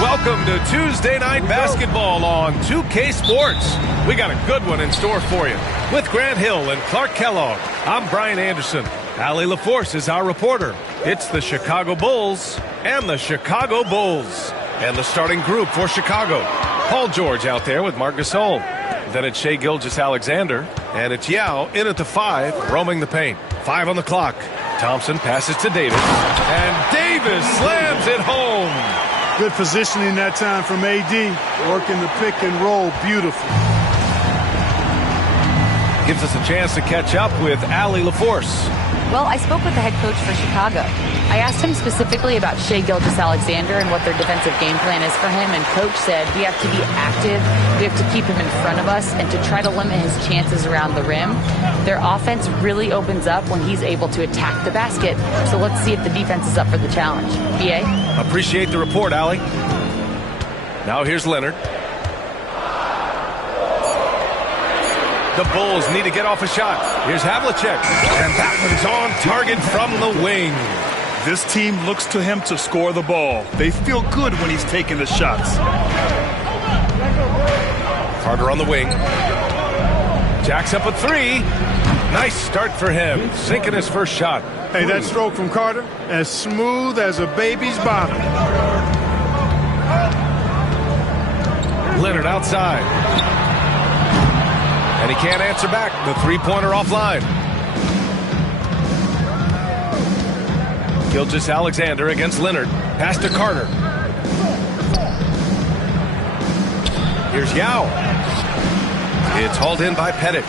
Welcome to Tuesday Night Basketball on 2K Sports. We got a good one in store for you. With Grant Hill and Clark Kellogg, I'm Brian Anderson. Allie LaForce is our reporter. It's the Chicago Bulls and the Chicago Bulls. And the starting group for Chicago. Paul George out there with Marc Gasol. Then it's Shai Gilgeous-Alexander. And it's Yao in at the 5, roaming the paint. 5 on the clock. Thompson passes to Davis. And Davis slams it home. Good positioning that time from AD. Working the pick and roll beautifully. Gives us a chance to catch up with Allie LaForce. Well, I spoke with the head coach for Chicago. I asked him specifically about Shai Gilgeous-Alexander and what their defensive game plan is for him, and coach said we have to be active, we have to keep him in front of us, and to try to limit his chances around the rim. Their offense really opens up when he's able to attack the basket, so let's see if the defense is up for the challenge. BA? Appreciate the report, Allie. Now here's Leonard. The Bulls need to get off a shot. Here's Havlicek. And that one's on target from the wing. This team looks to him to score the ball. They feel good when he's taking the shots. Carter on the wing. Jacks up a 3. Nice start for him. Sinking his first shot. Hey, that stroke from Carter, as smooth as a baby's bottom. Leonard outside. And he can't answer back. The three-pointer offline. Gilgeous-Alexander against Leonard. Pass to Carter. Here's Yao. It's hauled in by Pettit.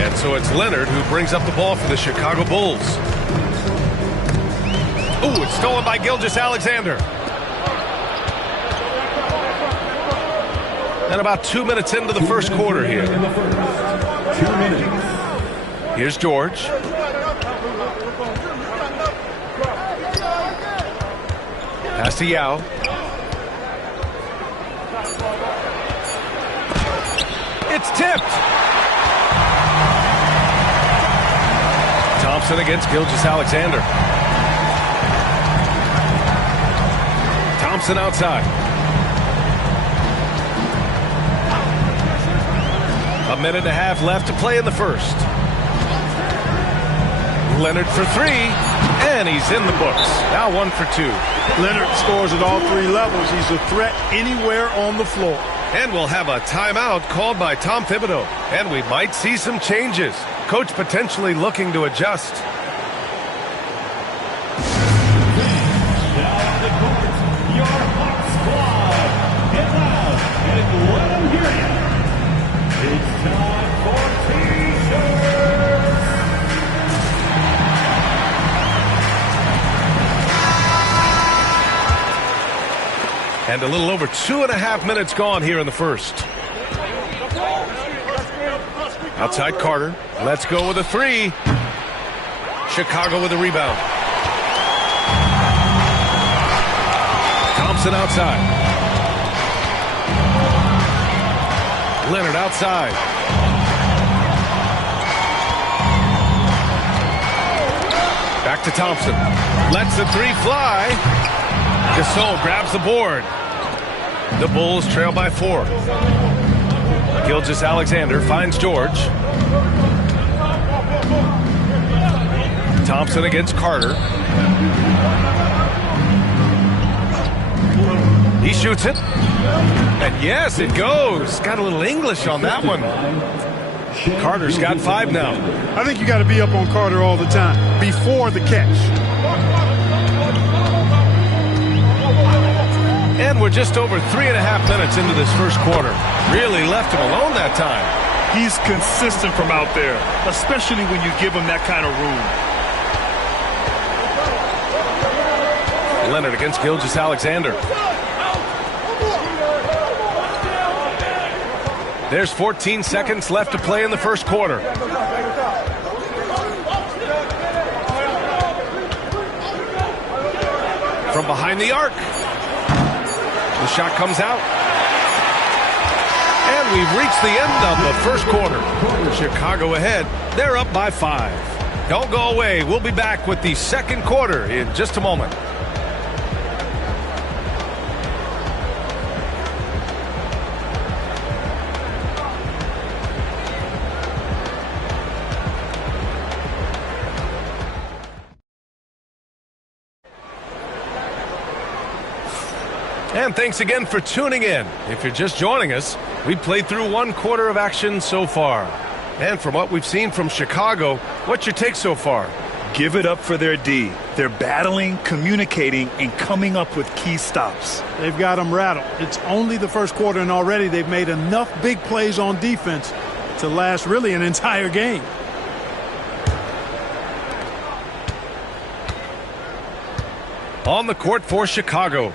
And so it's Leonard who brings up the ball for the Chicago Bulls. Ooh, it's stolen by Gilgeous-Alexander. And about 2 minutes into the first quarter here. 2 minutes. Here's George. Pass to Yao. It's tipped. Thompson against Gilgeous-Alexander. Thompson outside. A minute and a half left to play in the first. Leonard for three, and he's in the books. Now 1 for 2. Leonard scores at all 3 levels. He's a threat anywhere on the floor. And we'll have a timeout called by Tom Thibodeau. And we might see some changes. Coach potentially looking to adjust. And a little over 2.5 minutes gone here in the first. Outside Carter. Let's go with a 3. Chicago with a rebound. Thompson outside. Leonard outside. Back to Thompson. Lets the 3 fly. Gasol grabs the board. The Bulls trail by 4. Gilgeous-Alexander finds George. Thompson against Carter. He shoots it. And yes, it goes. Got a little English on that one. Carter's got 5 now. I think you got to be up on Carter all the time before the catch. And we're just over 3.5 minutes into this first quarter. Really left him alone that time. He's consistent from out there, especially when you give him that kind of room. Leonard against Gilgeous-Alexander. There's 14 seconds left to play in the first quarter. From behind the arc. The shot comes out. And we've reached the end of the first quarter. Chicago ahead. They're up by 5. Don't go away. We'll be back with the second quarter in just a moment. And thanks again for tuning in. If you're just joining us, we played through 1 quarter of action so far. And from what we've seen from Chicago, what's your take so far? Give it up for their D. They're battling, communicating, and coming up with key stops. They've got them rattled. It's only the first quarter, and already they've made enough big plays on defense to last really an entire game. On the court for Chicago,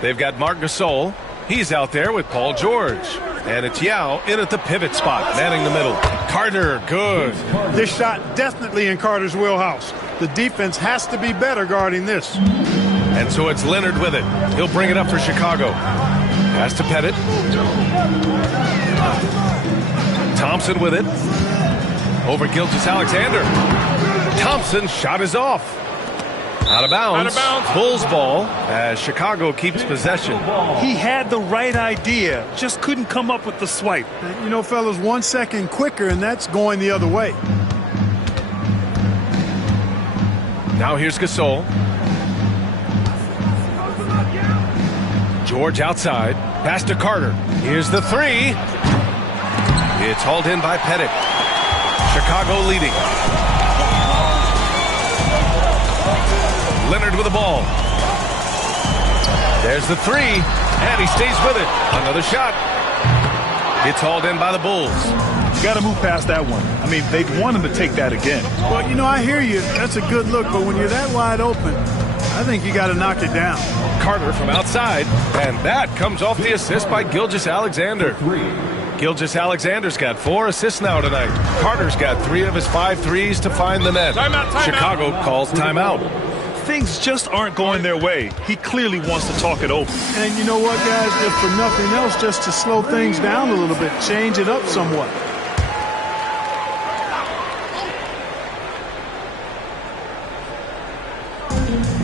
they've got Marc Gasol. He's out there with Paul George. And it's Yao in at the pivot spot, manning the middle. Carter, good. This shot definitely in Carter's wheelhouse. The defense has to be better guarding this. And so it's Leonard with it. He'll bring it up for Chicago. Pass to Pettit. Thompson with it. Over Gilgeous-Alexander. Thompson's shot is off. Out of bounds. Bulls ball as Chicago keeps possession. He had the right idea, just couldn't come up with the swipe. You know, fellas, 1 second quicker, and that's going the other way. Now here's Gasol. George outside. Pass to Carter. Here's the 3. It's hauled in by Pettit. Chicago leading. Leonard with the ball. There's the 3, and he stays with it. Another shot. It's hauled in by the Bulls. You got to move past that one. I mean, they'd want him to take that again. Well, you know, I hear you. That's a good look, but when you're that wide open, I think you got to knock it down. Carter from outside, and that comes off the assist by Gilgeous-Alexander. Gilgeous-Alexander's got 4 assists now tonight. Carter's got 3 of his 5 threes to find the net. Timeout. Chicago calls timeout. things just aren't going their way, he clearly wants to talk it over. And you know what, guys? If for nothing else, just to slow things down a little bit, change it up somewhat.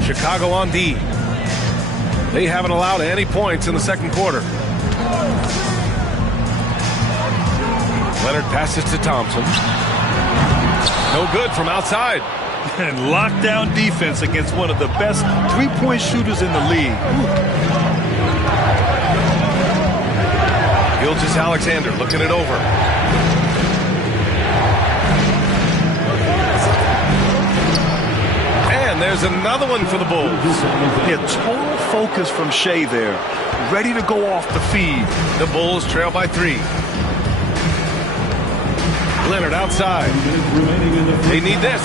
Chicago on D. They haven't allowed any points in the second quarter. Leonard passes to Thompson. No good from outside. And lockdown defense against one of the best three-point shooters in the league. Gilgeous-Alexander looking it over. And there's another one for the Bulls. Yeah, total focus from Shea there. Ready to go off the feed. The Bulls trail by 3. Leonard outside. They need this.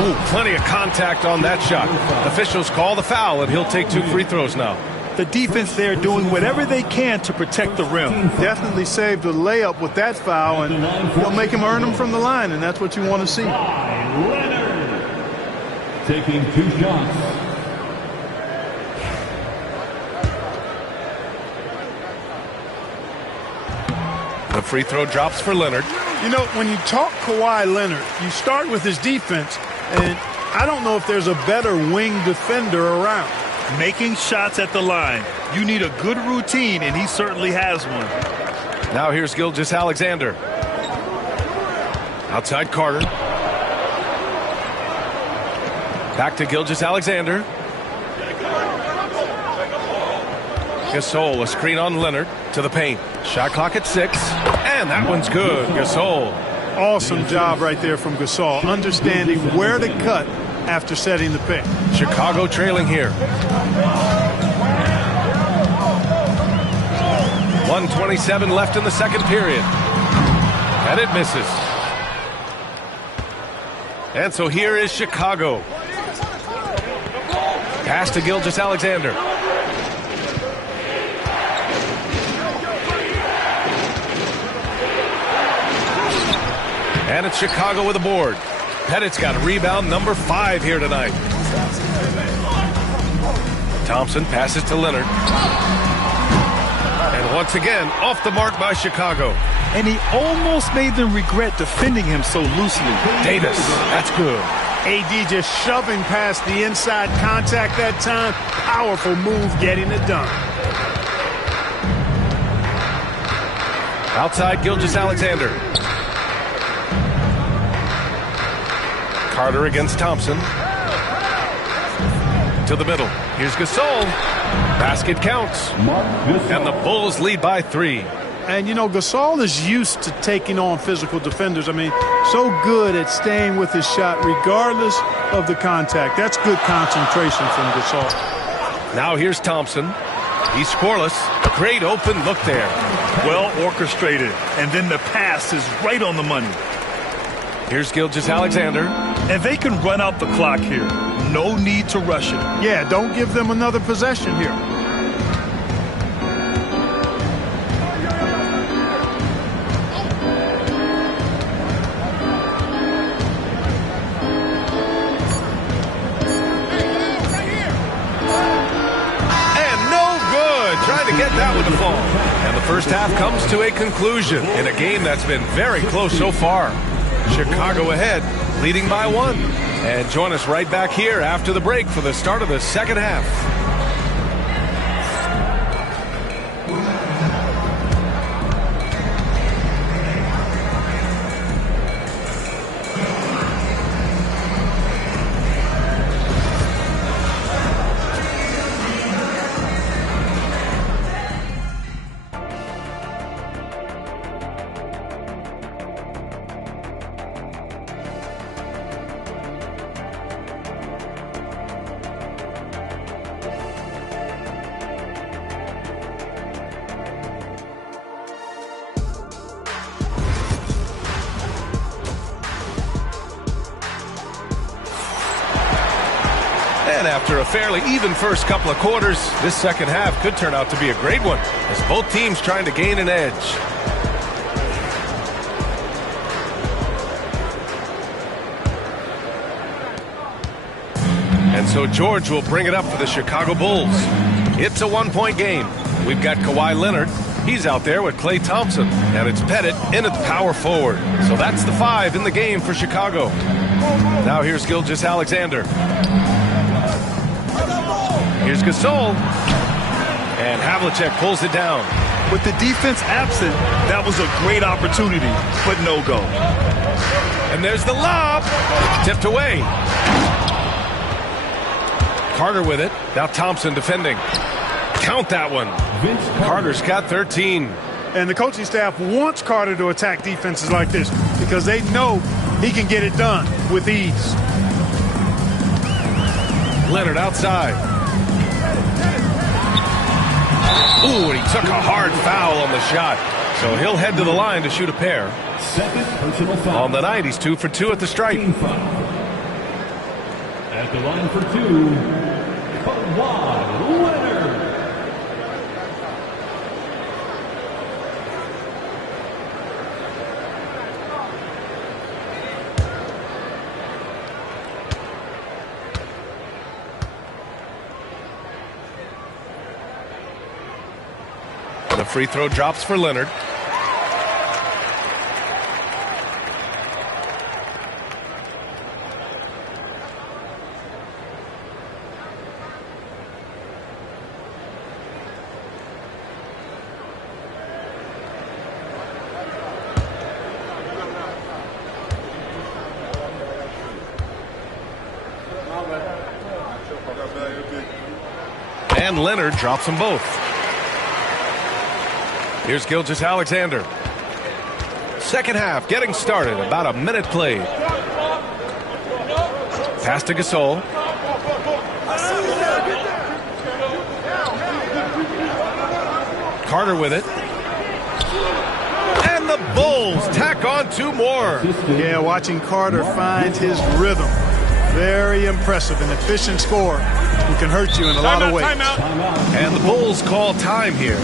Ooh, plenty of contact on that shot. Officials call the foul, and he'll take 2 free throws now. The defense there doing whatever they can to protect the rim. Definitely saved a layup with that foul, and he'll make him earn them from the line, and that's what you want to see. Leonard taking 2 shots. The free throw drops for Leonard. You know, when you talk Kawhi Leonard, you start with his defense, and I don't know if there's a better wing defender around. Making shots at the line. You need a good routine, and he certainly has one. Now here's Gilgeous-Alexander. Outside Carter. Back to Gilgeous-Alexander. Gasol, a screen on Leonard to the paint. Shot clock at 6, and that one's good. Gasol. Awesome job right there from Gasol, understanding where to cut after setting the pick. Chicago trailing here. 1:27 left in the second period. And it misses. And so here is Chicago. Pass to Gilgeous-Alexander. And it's Chicago with a board. Pettit's got rebound number 5 here tonight. Thompson passes to Leonard. And once again, off the mark by Chicago. And he almost made them regret defending him so loosely. Davis, that's good. AD just shoving past the inside contact that time. Powerful move getting it done. Outside Gilgeous-Alexander. Carter against Thompson. To the middle. Here's Gasol. Basket counts. And the Bulls lead by 3. And, you know, Gasol is used to taking on physical defenders. I mean, so good at staying with his shot regardless of the contact. That's good concentration from Gasol. Now here's Thompson. He's scoreless. Great open look there. Well orchestrated. And then the pass is right on the money. Here's Gilgeous-Alexander. And they can run out the clock here. No need to rush it. Yeah, don't give them another possession here. Trying to get that one to fall. And the first half comes to a conclusion in a game that's been very close so far. Chicago ahead, leading by 1. And join us right back here after the break for the start of the second half. And after a fairly even first couple of quarters, this second half could turn out to be a great one as both teams trying to gain an edge. And So George will bring it up for the Chicago Bulls. It's a 1-point game. We've got Kawhi Leonard. He's out there with Klay Thompson. And it's Pettit in at the power forward. So that's the 5 in the game for Chicago. Now here's Gilgeous-Alexander. Here's Gasol. And Havlicek pulls it down. With the defense absent, that was a great opportunity, but no go. And there's the lob. Tipped away. Carter with it. Now Thompson defending. Count that one. Carter's got 13. And the coaching staff wants Carter to attack defenses like this because they know he can get it done with ease. Leonard outside. Ooh, and he took a hard foul on the shot. So he'll head to the line to shoot a pair. Second personal foul. On the night, he's 2 for 2 at the stripe. At the line for 2, Kawhi Leonard. The free throw drops for Leonard. And Leonard drops them both. Here's Gilgeous-Alexander. Second half getting started. About a minute played. Pass to Gasol. Carter with it. And the Bulls tack on 2 more. Yeah, watching Carter find his rhythm. Very impressive. An efficient scorer who can hurt you in a lot of ways. And the Bulls call time here.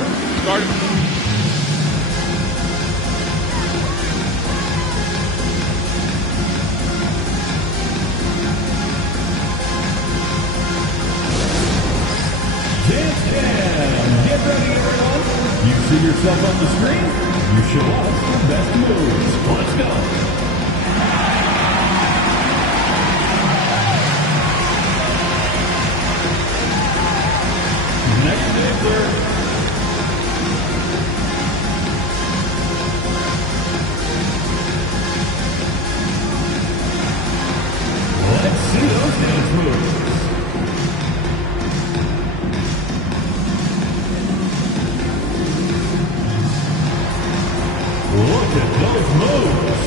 Get ready, everyone. You see yourself on the screen? You show us your best moves. Let's go. Next answer. Let's see those dance moves. Look at those moves.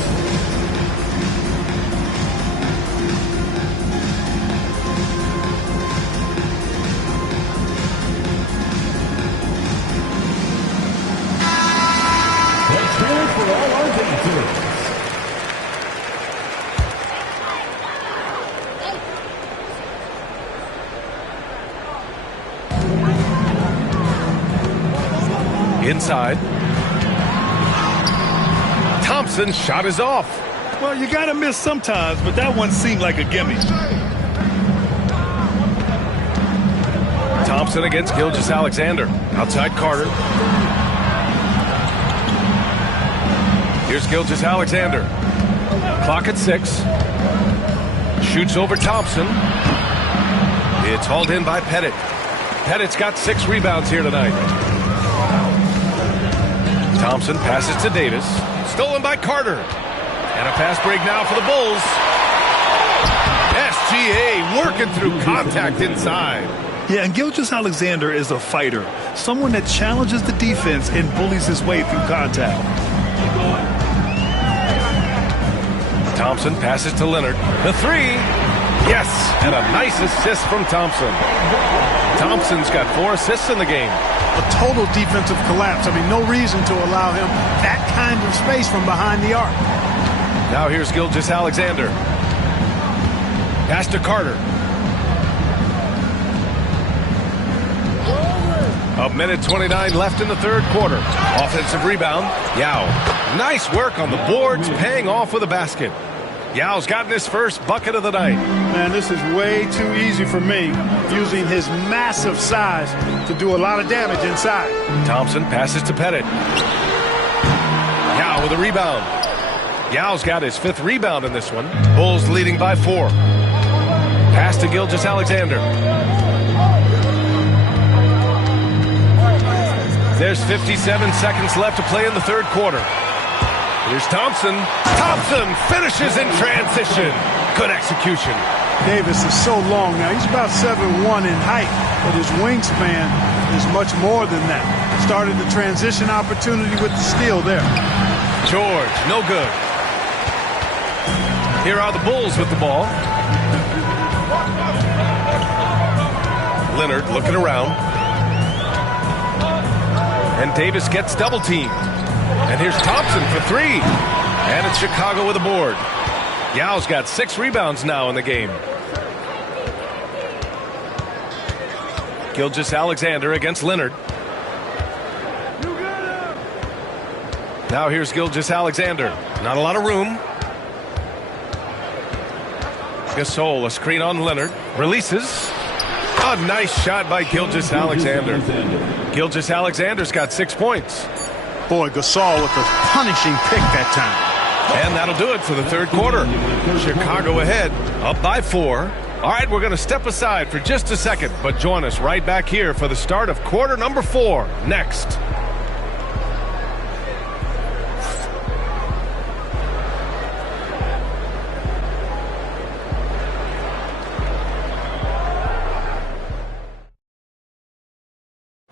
Let's hear it for all our dancers. Inside. Thompson's shot is off. Well, you got to miss sometimes, but that one seemed like a gimme. Thompson against Gilgeous-Alexander. Outside Carter. Here's Gilgeous-Alexander. Clock at 6. Shoots over Thompson. It's hauled in by Pettit. Pettit's got 6 rebounds here tonight. Thompson passes to Davis. Stolen by Carter. And a pass break now for the Bulls. SGA working through contact inside. Yeah, and Gilgeous-Alexander is a fighter. Someone that challenges the defense and bullies his way through contact. Thompson passes to Leonard. The 3. Yes, and a nice assist from Thompson. Thompson's got 4 assists in the game. A total defensive collapse. I mean, no reason to allow him that kind of space from behind the arc. Now here's Gilgeous-Alexander. Pass to Carter. A minute 29 left in the third quarter. Offensive rebound. Yao. Nice work on the boards, paying off with a basket. Yao's gotten his first bucket of the night. Man, this is way too easy for me, using his massive size to do a lot of damage inside. Thompson passes to Pettit. Yao with a rebound. Yao's got his 5th rebound in this one. Bulls leading by 4. Pass to Gilgeous-Alexander. There's 57 seconds left to play in the 3rd quarter. Here's Thompson. Thompson finishes in transition. Good execution. Davis is so long now. He's about 7'1" in height, but his wingspan is much more than that. Started the transition opportunity with the steal there. George, no good. Here are the Bulls with the ball. Leonard looking around. And Davis gets double teamed. And here's Thompson for 3. And it's Chicago with a board. Yao's got 6 rebounds now in the game. Gilgeous-Alexander against Leonard. Now here's Gilgeous-Alexander. Not a lot of room. Gasol, a screen on Leonard. Releases. A nice shot by Gilgeous-Alexander. Gilgeous-Alexander's got 6 points. Boy, Gasol with a punishing pick that time. And that'll do it for the 3rd quarter. Chicago ahead, up by 4. All right, we're going to step aside for just a second, but join us right back here for the start of quarter number 4 next.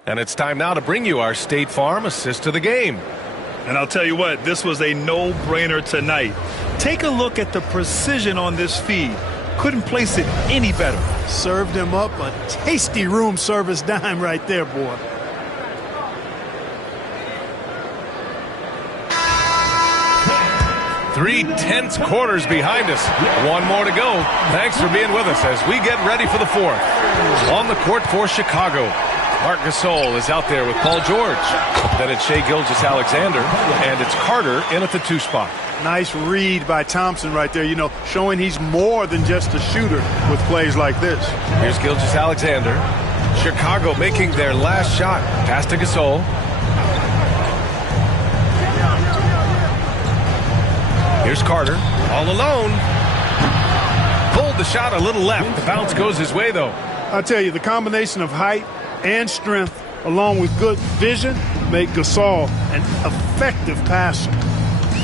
And it's time now to bring you our State Farm assist to the game. And I'll tell you what, this was a no-brainer tonight. Take a look at the precision on this feed. Couldn't place it any better. Served him up a tasty room service dime right there, boy. Three tense quarters behind us. One more to go. Thanks for being with us as we get ready for the 4th. On the court for Chicago, Marc Gasol is out there with Paul George. Then it's Shai Gilgeous-Alexander, and it's Carter in at the 2 spot. Nice read by Thompson right there, you know, showing he's more than just a shooter with plays like this. Here's Gilgeous-Alexander. Chicago making their last shot. Pass to Gasol. Here's Carter, all alone. Pulled the shot a little left. The bounce goes his way, though. I'll tell you, the combination of height and strength, along with good vision, make Gasol an effective passer.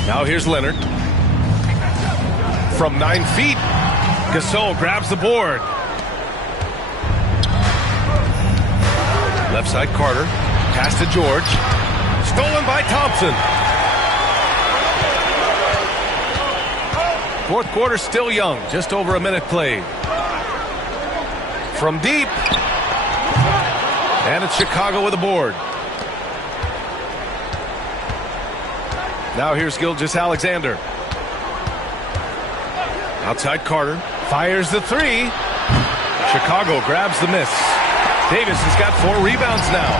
Now here's Leonard. From 9 feet, Gasol grabs the board. Left side Carter. Pass to George. Stolen by Thompson. 4th quarter still young. Just over a minute played. From deep. And it's Chicago with a board. Now here's Gilgeous-Alexander. Outside Carter. Fires the 3. Chicago grabs the miss. Davis has got 4 rebounds now.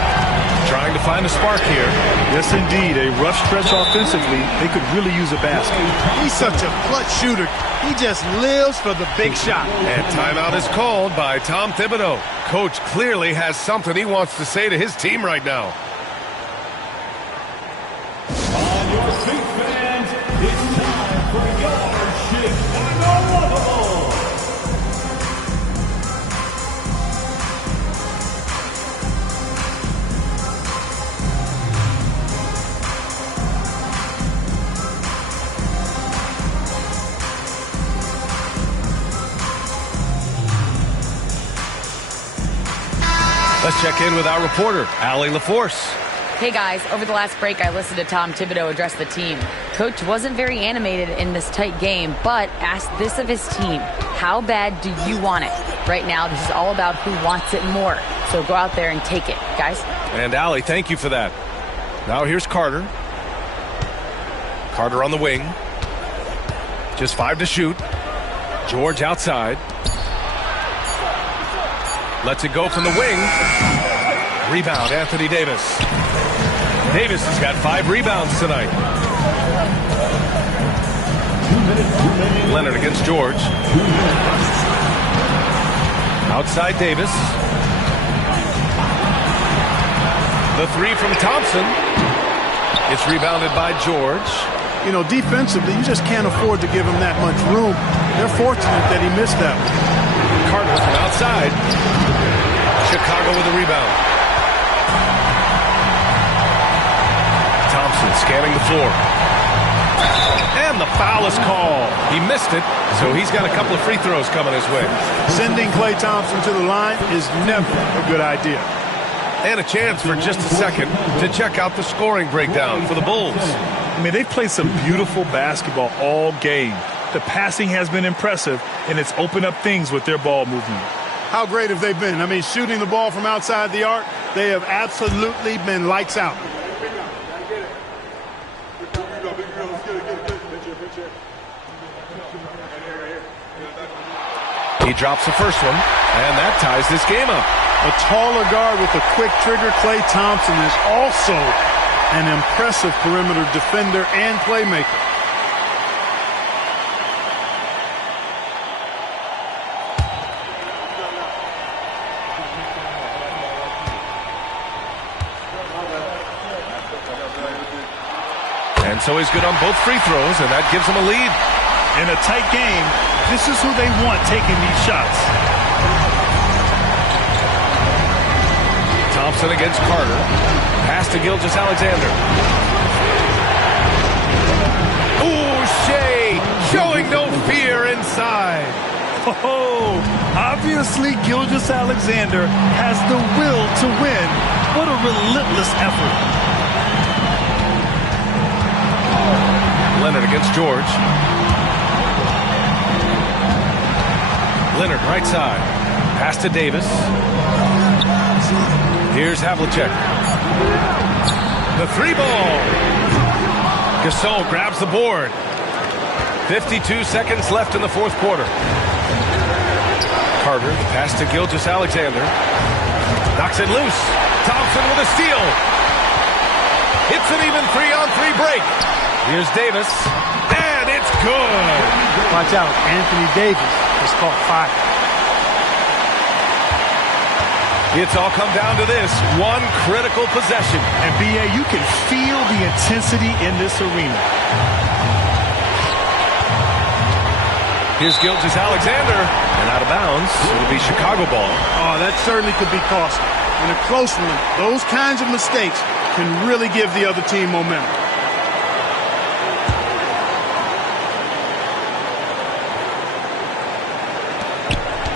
Trying to find a spark here. Yes, indeed. A rough stretch offensively. They could really use a basket. He's such a clutch shooter. He just lives for the big shot. And timeout is called by Tom Thibodeau. Coach clearly has something he wants to say to his team right now. On your feet, fans, it's time for your Chicago Bulls. Let's check in with our reporter, Allie LaForce. Hey guys, over the last break I listened to Tom Thibodeau address the team. Coach wasn't very animated in this tight game, but asked this of his team: how bad do you want it? Right now this is all about who wants it more. So go out there and take it, guys. And Allie, thank you for that. Now here's Carter. Carter on the wing. Just 5 to shoot. George outside. Lets it go from the wing. Rebound, Anthony Davis. Davis has got 5 rebounds tonight. minutes remaining. Leonard against George. 2 minutes. Outside Davis. The three from Thompson. It's rebounded by George. You know, defensively, you just can't afford to give him that much room. They're fortunate that he missed that one. Carter from outside. Chicago with a rebound. Thompson scanning the floor. And the foul is called. He missed it, so he's got a couple of free throws coming his way. Sending Klay Thompson to the line is never a good idea. And a chance for just a second to check out the scoring breakdown for the Bulls. I mean, they've played some beautiful basketball all game. The passing has been impressive, and it's opened up things with their ball movement. How great have they been? I mean, shooting the ball from outside the arc, they have absolutely been lights out. He drops the first one, and that ties this game up. A taller guard with a quick trigger, Klay Thompson, is also an impressive perimeter defender and playmaker. And so he's good on both free throws, and that gives him a lead. In a tight game, this is who they want taking these shots. Thompson against Carter. Pass to Gilgeous-Alexander. Ooh, Shea showing no fear inside. Oh, obviously Gilgeous-Alexander has the will to win. What a relentless effort. Leonard against George. Leonard right side. Pass to Davis. Here's Havlicek. The three ball. Gasol grabs the board. 52 seconds left in the fourth quarter. Carter, the pass to Gilgeous-Alexander. Knocks it loose. Thompson with a steal. Hits an even 3-on-3 break. Here's Davis. And it's good. Watch out. Anthony Davis has caught fire. It's all come down to this one critical possession. And B.A., you can feel the intensity in this arena. Here's Gilgeous-Alexander. And out of bounds. It'll be Chicago ball. Oh, that certainly could be costly. In a close one, those kinds of mistakes can really give the other team momentum.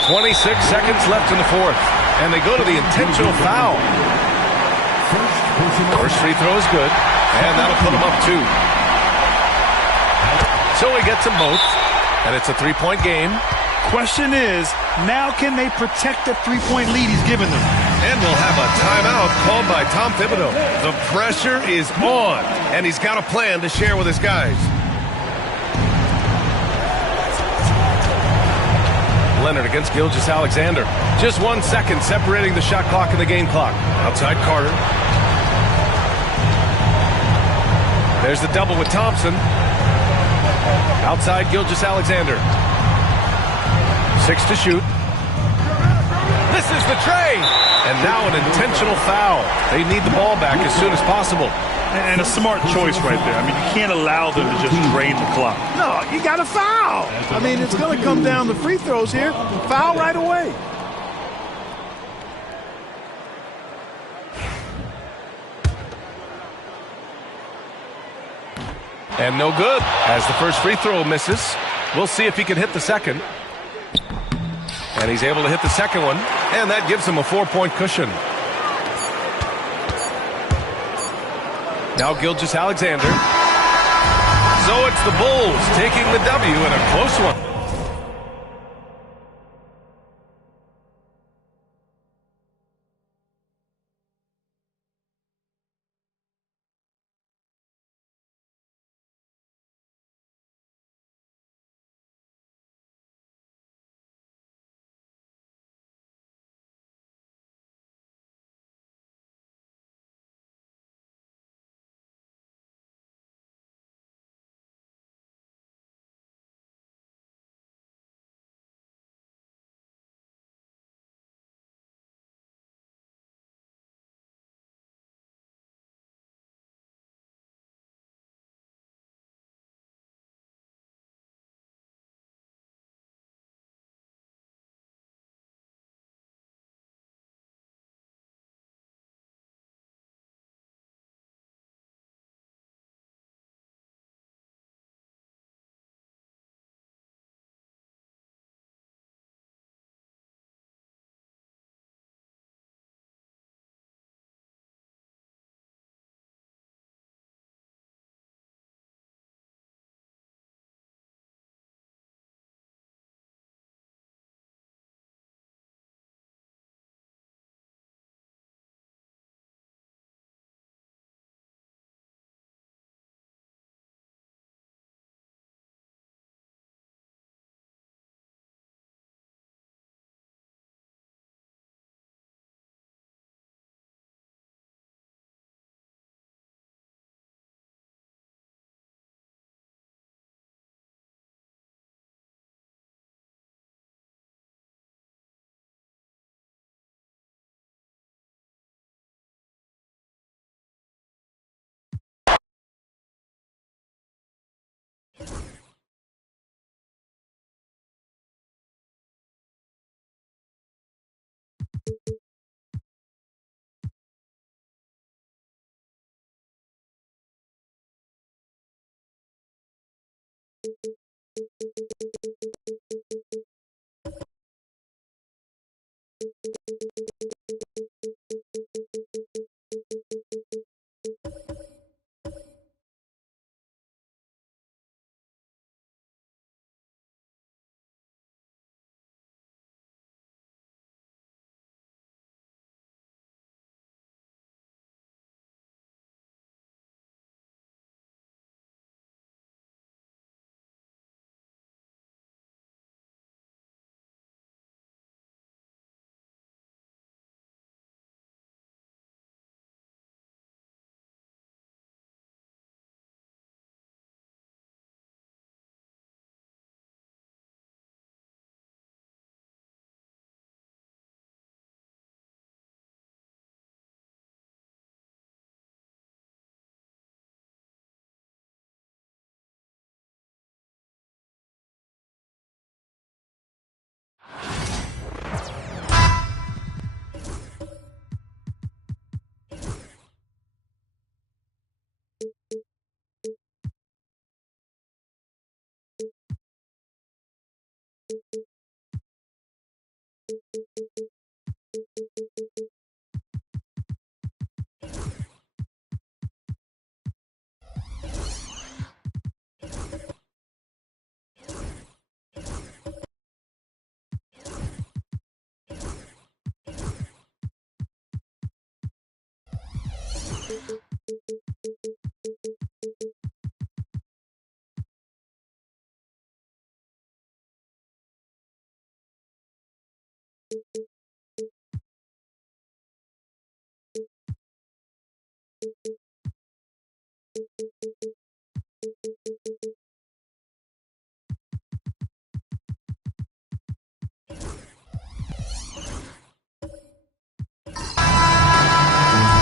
.26 seconds left in the fourth. And they go to the intentional foul. First free throw is good. And that'll put them up 2. So he gets them both. And it's a 3-point game. Question is, now can they protect the 3-point lead he's given them? And we'll have a timeout called by Tom Thibodeau. The pressure is on. And he's got a plan to share with his guys. Leonard against Gilgeous-Alexander. Just 1 second separating the shot clock and the game clock. Outside Carter. There's the double with Thompson. Outside Gilgeous-Alexander. 6 to shoot. This is the tray. And now an intentional foul. They need the ball back as soon as possible. And a smart choice right there. I mean, you can't allow them to just drain the clock. No, you got to foul. I mean, it's going to come down to free throws here. Foul right away. And no good, as the first free throw misses. We'll see if he can hit the second. And he's able to hit the second one, and that gives him a 4-point cushion. Now Gilgeous-Alexander. So it's the Bulls taking the W in a close one.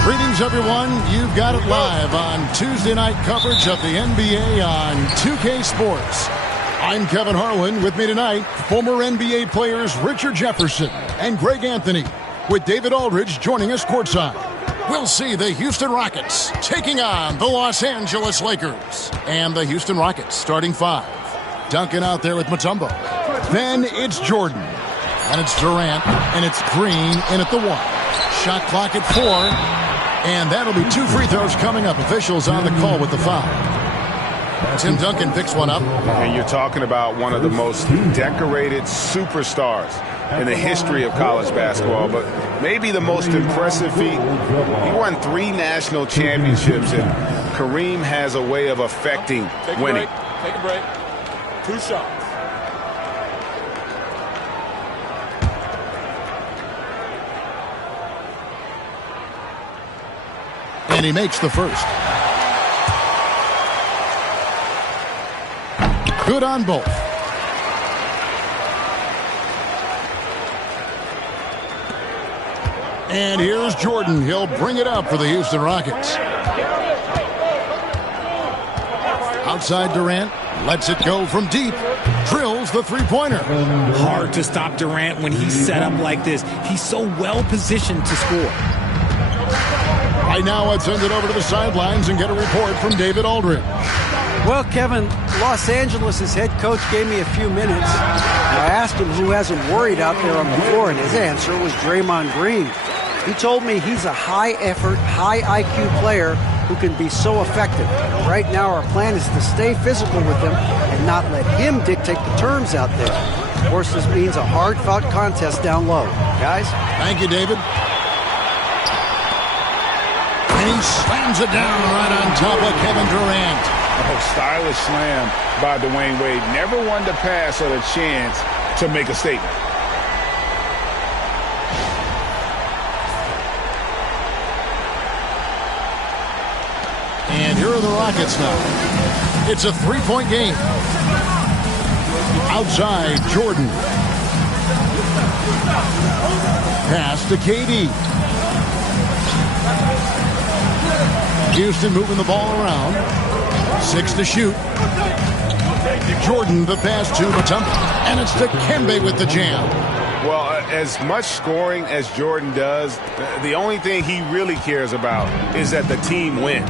Greetings, everyone. You've got it live on Tuesday night coverage of the NBA on 2K Sports. I'm Kevin Harlan. With me tonight, former NBA players Richard Jefferson and Greg Anthony, with David Aldridge joining us courtside. We'll see the Houston Rockets taking on the Los Angeles Lakers. And the Houston Rockets starting 5. Duncan out there with Mutombo. Then it's Jordan. And it's Durant. And it's Green in at the 1. Shot clock at 4. And that'll be 2 free throws coming up. Officials on the call with the foul. Tim Duncan picks one up. And you're talking about one of the most decorated superstars in the history of college basketball, but maybe the most impressive feat. He won 3 national championships, and Kareem has a way of affecting winning. Take a break. 2 shots. And he makes the first. Good on both. And here's Jordan. He'll bring it up for the Houston Rockets. Outside Durant. Lets it go from deep. Drills the three-pointer. Hard to stop Durant when he's set up like this. He's so well positioned to score. Right now, I'd send it over to the sidelines and get a report from David Aldridge. Well, Kevin, Los Angeles' head coach gave me a few minutes. I asked him who hasn't worried out there on the floor, and his answer was Draymond Green. He told me he's a high-effort, high-IQ player who can be so effective. Right now, our plan is to stay physical with him and not let him dictate the terms out there. Of course, this means a hard-fought contest down low. Guys? Thank you, David. And he slams it down right on top of Kevin Durant. Oh, stylish slam by Dwayne Wade. Never wanted to pass or a chance to make a statement. And here are the Rockets now. It's a 3-point game. Outside, Jordan. Pass to KD. Houston moving the ball around. 6 to shoot. Jordan the pass to Mutombo. And it's to Kembe with the jam. Well, as much scoring as Jordan does, the only thing he really cares about is that the team wins.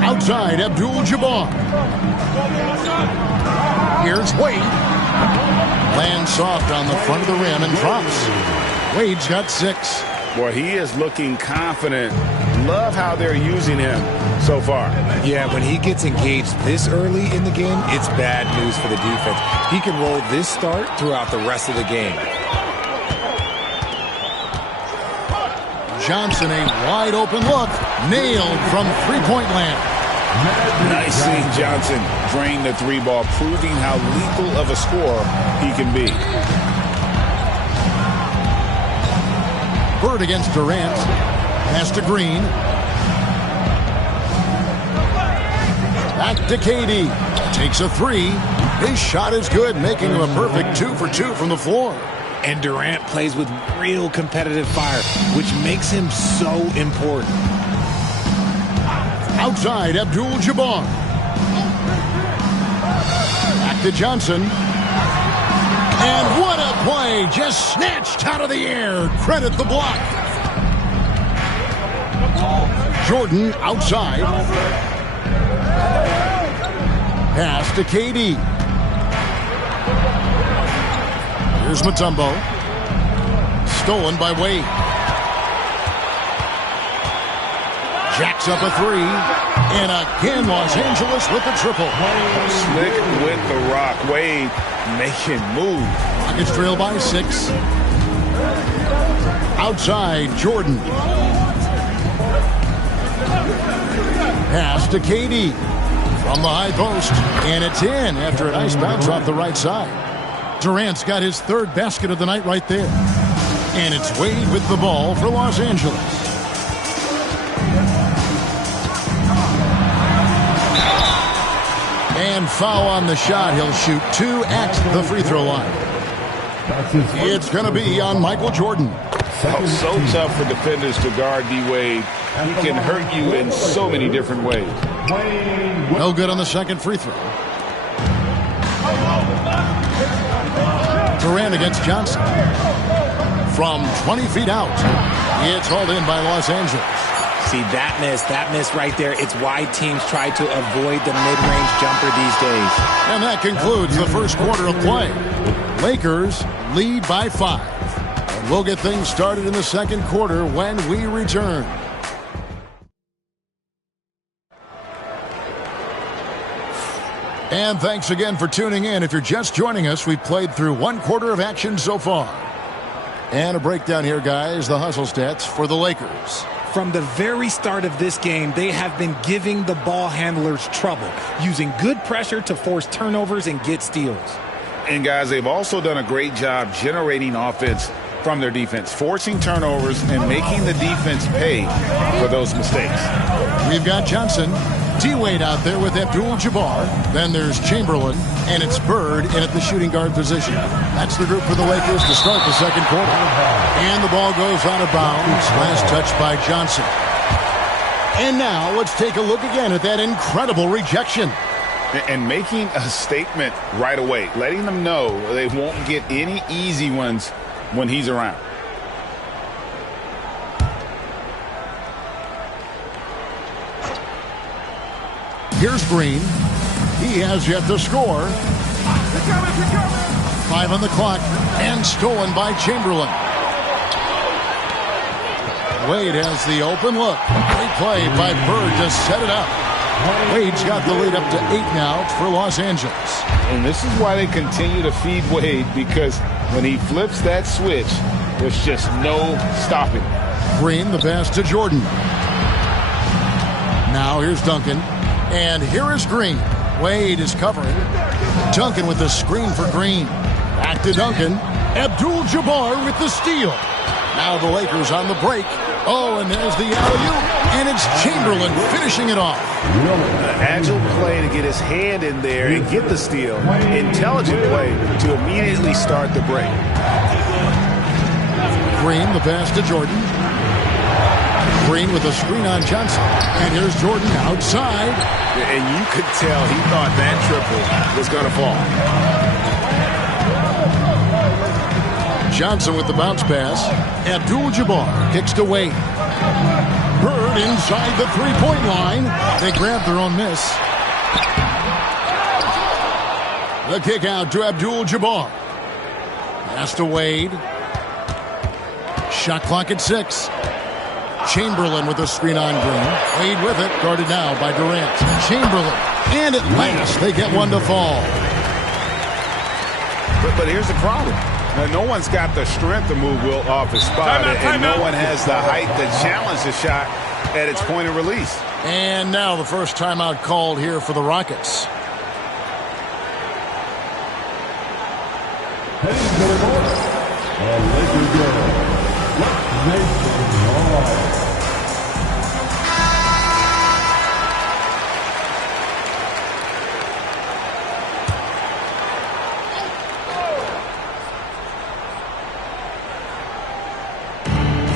Outside, Abdul-Jabbar. Here's Wade. Lands soft on the front of the rim and drops. Wade's got 6. Boy, he is looking confident. Love how they're using him so far. Yeah, when he gets engaged this early in the game, it's bad news for the defense. He can roll this start throughout the rest of the game. Johnson, a wide open look. Nailed from three-point land. Nice seeing Johnson drain the 3 ball, proving how lethal of a scorer he can be. Bird against Durant. Pass to Green. Back to KD. Takes a 3. His shot is good, making him a perfect 2 for 2 from the floor. And Durant plays with real competitive fire, which makes him so important. Outside, Abdul-Jabbar. Back to Johnson. And what a play! Just snatched out of the air. Credit the block. Jordan outside. Pass to KD. Here's Mutombo. Stolen by Wade. Jacks up a 3. And again, Los Angeles with the triple. Slick with the rock. Wade making move. Rockets trail by 6. Outside, Jordan. Pass to KD from the high post, and it's in after a nice bounce off the right side. Durant's got his third basket of the night right there. And it's Wade with the ball for Los Angeles. And foul on the shot. He'll shoot 2 at the free throw line. It's going to be on Michael Jordan. Oh, so tough for defenders to guard D-Wade. He can hurt you in so many different ways. No good on the second free throw. Durant against Johnson. From 20 feet out. It's hauled in by Los Angeles. See, that miss right there, it's why teams try to avoid the mid-range jumper these days. And that concludes the first quarter of play. Lakers lead by 5. And we'll get things started in the second quarter when we return. And thanks again for tuning in. If you're just joining us, we've played through one quarter of action so far. And a breakdown here, guys, the hustle stats for the Lakers. From the very start of this game, they have been giving the ball handlers trouble, using good pressure to force turnovers and get steals. And, guys, they've also done a great job generating offense from their defense, forcing turnovers and making the defense pay for those mistakes. We've got Johnson, D-Wade out there with Abdul-Jabbar. Then there's Chamberlain, and it's Bird in at the shooting guard position. That's the group for the Lakers to start the second quarter. And the ball goes out of bounds. Last touch by Johnson. And now let's take a look again at that incredible rejection. And making a statement right away, letting them know they won't get any easy ones when he's around. Here's Green. He has yet to score. 5 on the clock and stolen by Chamberlain. Wade has the open look. Great play by Bird to set it up. Wade's got the lead up to 8 now for Los Angeles. And this is why they continue to feed Wade, because when he flips that switch, there's just no stopping. Green, the pass to Jordan. Now here's Duncan. And here is Green. Wade is covering. Duncan with the screen for Green. Back to Duncan. Abdul-Jabbar with the steal. Now the Lakers on the break. Oh, and there's the alley-oop. And it's Chamberlain finishing it off. An agile play to get his hand in there and get the steal. Intelligent play to immediately start the break. Green, the pass to Jordan. Green with a screen on Johnson. And here's Jordan outside. And you could tell he thought that triple was going to fall. Johnson with the bounce pass. Abdul-Jabbar kicks to Wade. Bird inside the three-point line. They grab their own miss. The kick out to Abdul-Jabbar. Pass to Wade. Shot clock at 6. Chamberlain with a screen on Green. Wade with it, guarded now by Durant. Chamberlain, and at last they get one to fall. But here's the problem. Now, no one's got the strength to move Wilt off his spot, and no one has the height to challenge the shot at its point of release. And now the first timeout called here for the Rockets.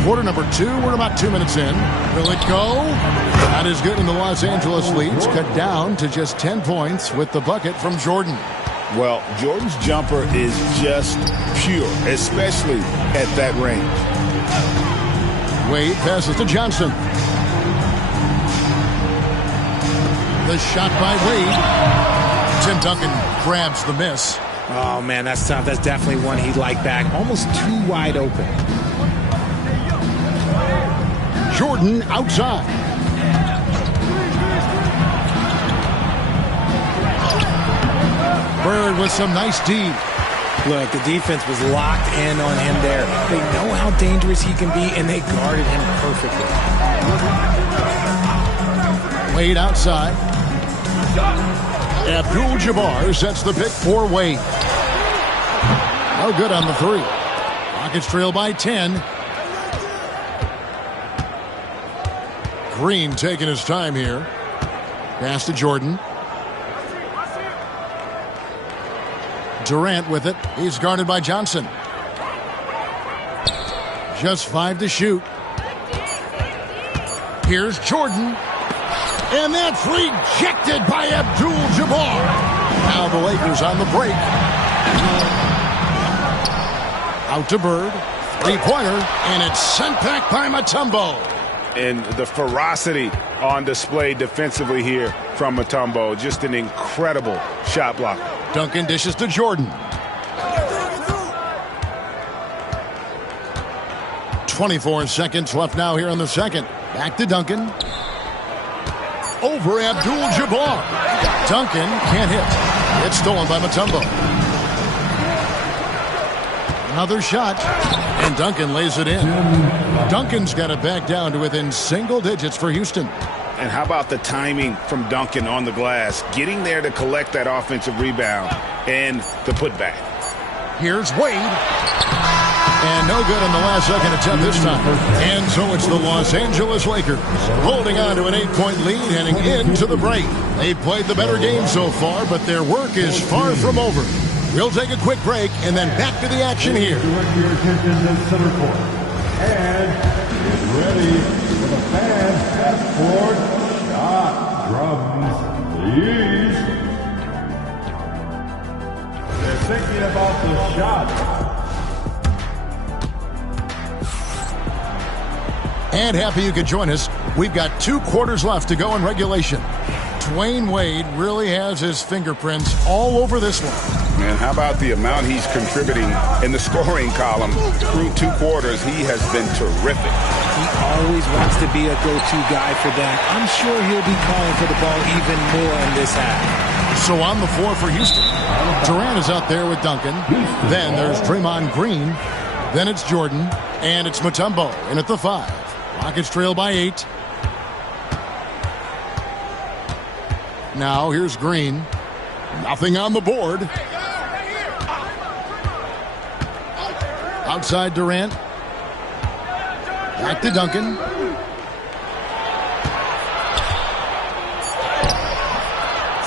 Quarter number 2, we're about 2 minutes in. Will it go? That is good, and the Los Angeles leads cut down to just 10 points with the bucket from Jordan. Well, Jordan's jumper is just pure, especially at that range. Wade passes to Johnson. The shot by Wade. Tim Duncan grabs the miss. Oh, man, that's tough. That's definitely one he'd like back. Almost too wide open. Jordan outside. Bird with some nice D. Look, the defense was locked in on him there. They know how dangerous he can be, and they guarded him perfectly. Wade outside. Abdul-Jabbar sets the pick for Wade. No good on the three. Rockets trail by 10. Green taking his time here. Pass to Jordan. Durant with it. He's guarded by Johnson. Just 5 to shoot. Here's Jordan. And that's rejected by Abdul-Jabbar. Now the Lakers on the break. Out to Bird. Three-pointer. And it's sent back by Mutombo. And the ferocity on display defensively here from Mutombo. Just an incredible shot blocker. Duncan dishes to Jordan. 24 seconds left now here in the second. Back to Duncan. Over Abdul-Jabbar. Duncan can't hit. It's stolen by Mutombo. Another shot. And Duncan lays it in. Duncan's got it back down to within single digits for Houston. And how about the timing from Duncan on the glass? Getting there to collect that offensive rebound and the putback. Here's Wade. And no good on the last second attempt this time. And so it's the Los Angeles Lakers holding on to an 8-point lead heading into the break. They've played the better game so far, but their work is far from over. We'll take a quick break and then back to the action here. Direct your attention to center court. And get ready for the fans half-court shot drums, please. They're thinking about the shot. And happy you could join us. We've got 2 quarters left to go in regulation. Dwayne Wade really has his fingerprints all over this one. Man, how about the amount he's contributing in the scoring column through 2 quarters? He has been terrific. He always wants to be a go-to guy for them. I'm sure he'll be calling for the ball even more in this half. So on the floor for Houston, Durant is out there with Duncan. Then there's Draymond Green. Then it's Jordan. And it's Mutombo in at the 5. Rockets trail by 8. Now here's Green. Nothing on the board. Outside Durant. Back to Duncan.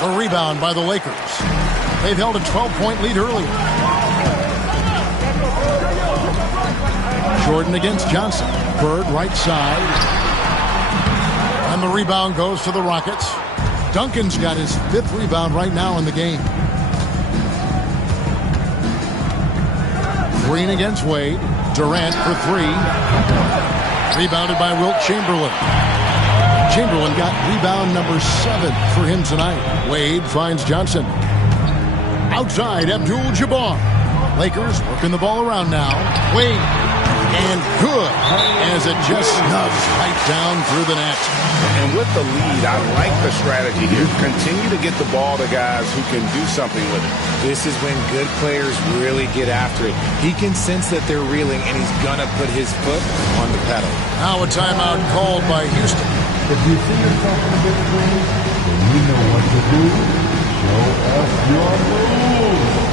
The rebound by the Lakers. They've held a 12-point lead earlier. Jordan against Johnson. Bird right side. And the rebound goes to the Rockets. Duncan's got his 5th rebound right now in the game. Green against Wade. Durant for 3. Rebounded by Wilt Chamberlain. Chamberlain got rebound number 7 for him tonight. Wade finds Johnson. Outside, Abdul-Jabbar. Lakers working the ball around now. Wade. And good, as it just snubs right down through the net. And with the lead, I like the strategy here. Continue to get the ball to guys who can do something with it. This is when good players really get after it. He can sense that they're reeling, and he's going to put his foot on the pedal. Now a timeout called by Houston. If you see yourself in a big screen, then you know what to do. Show us your moves.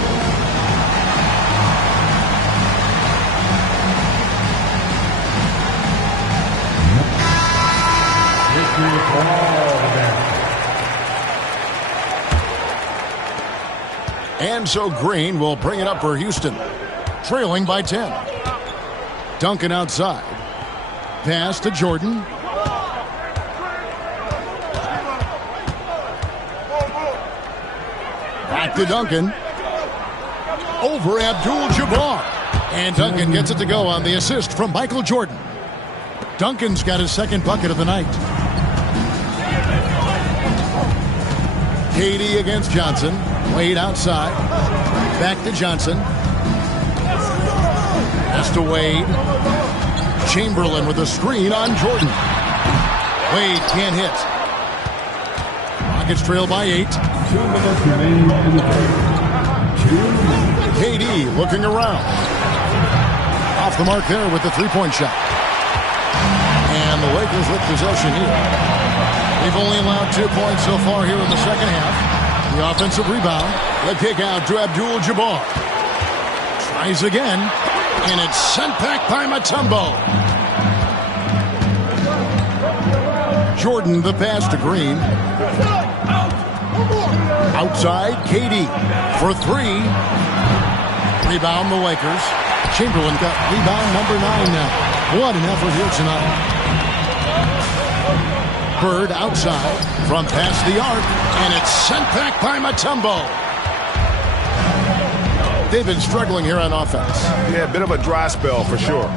And so Green will bring it up for Houston, trailing by 10. Duncan outside. Pass to Jordan. Back to Duncan. Over Abdul-Jabbar. And Duncan gets it to go on the assist from Michael Jordan. Duncan's got his 2nd bucket of the night. KD against Johnson. Wade outside. Back to Johnson. Pass to Wade. Chamberlain with a screen on Jordan. Wade can't hit. Rockets trail by 8. 2 minutes remaining in the game. KD looking around. Off the mark there with the 3-point shot. And the Lakers with possession here. They've only allowed 2 points so far here in the second half. The offensive rebound. The kick out to Abdul-Jabbar. Tries again. And it's sent back by Mutombo. Jordan the pass to Green. Outside, KD for 3. Rebound the Lakers. Chamberlain got rebound number 9 now. What an effort here tonight. Bird outside from past the arc, and it's sent back by Mutombo. They've been struggling here on offense. Yeah, a bit of a dry spell for sure.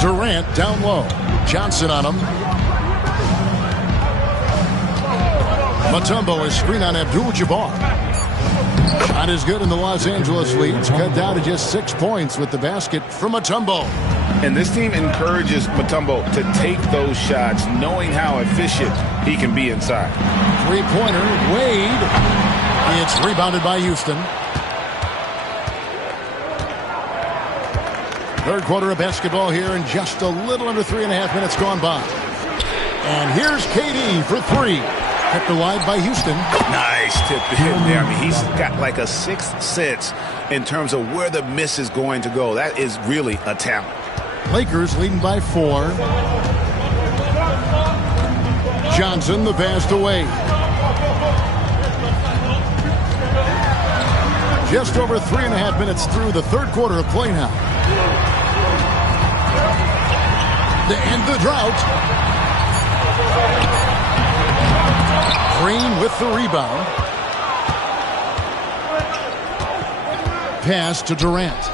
Durant down low. Johnson on him. Mutombo is screen on Abdul-Jabbar. Shot is good, and the Los Angeles leads cut down to just 6 points with the basket from Mutombo. And this team encourages Mutombo to take those shots, knowing how efficient he can be inside. Three-pointer, Wade. It's rebounded by Houston. Third quarter of basketball here, and just a little under 3.5 minutes gone by. And here's KD for 3. Kept alive by Houston. Nice tip in there. I mean, he's got like a sixth sense in terms of where the miss is going to go. That is really a talent. Lakers leading by 4. Johnson the pass to Wade. Just over 3.5 minutes through the third quarter of play now. To end the drought. Green with the rebound. Pass to Durant.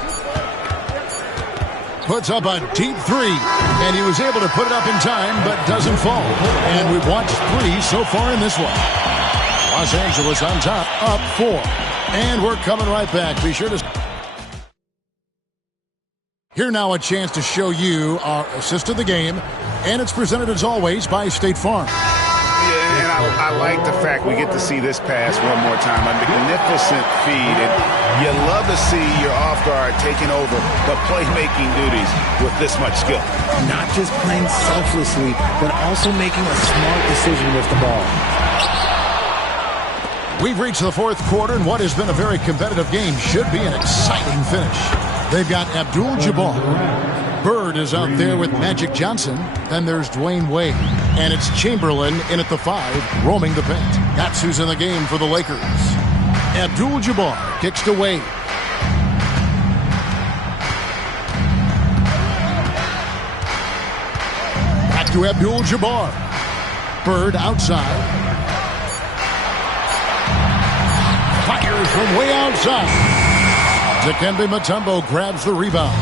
Puts up a deep 3. And he was able to put it up in time, but doesn't fall. And we've watched 3 so far in this one. Los Angeles on top, up 4. And we're coming right back. Be sure to... Here now a chance to show you our assist of the game. And it's presented as always by State Farm. Yeah, and I like the fact we get to see this pass one more time. A magnificent feed. And you love to see your off guard taking over the playmaking duties with this much skill. Not just playing selflessly, but also making a smart decision with the ball. We've reached the fourth quarter, and what has been a very competitive game should be an exciting finish. They've got Abdul-Jabbar. Bird is out there with Magic Johnson. Then there's Dwayne Wade. And it's Chamberlain in at the 5, roaming the paint. That's who's in the game for the Lakers. Abdul-Jabbar kicks to Wade. Back to Abdul-Jabbar. Bird outside. Fires from way outside. Dikembe Mutombo grabs the rebound.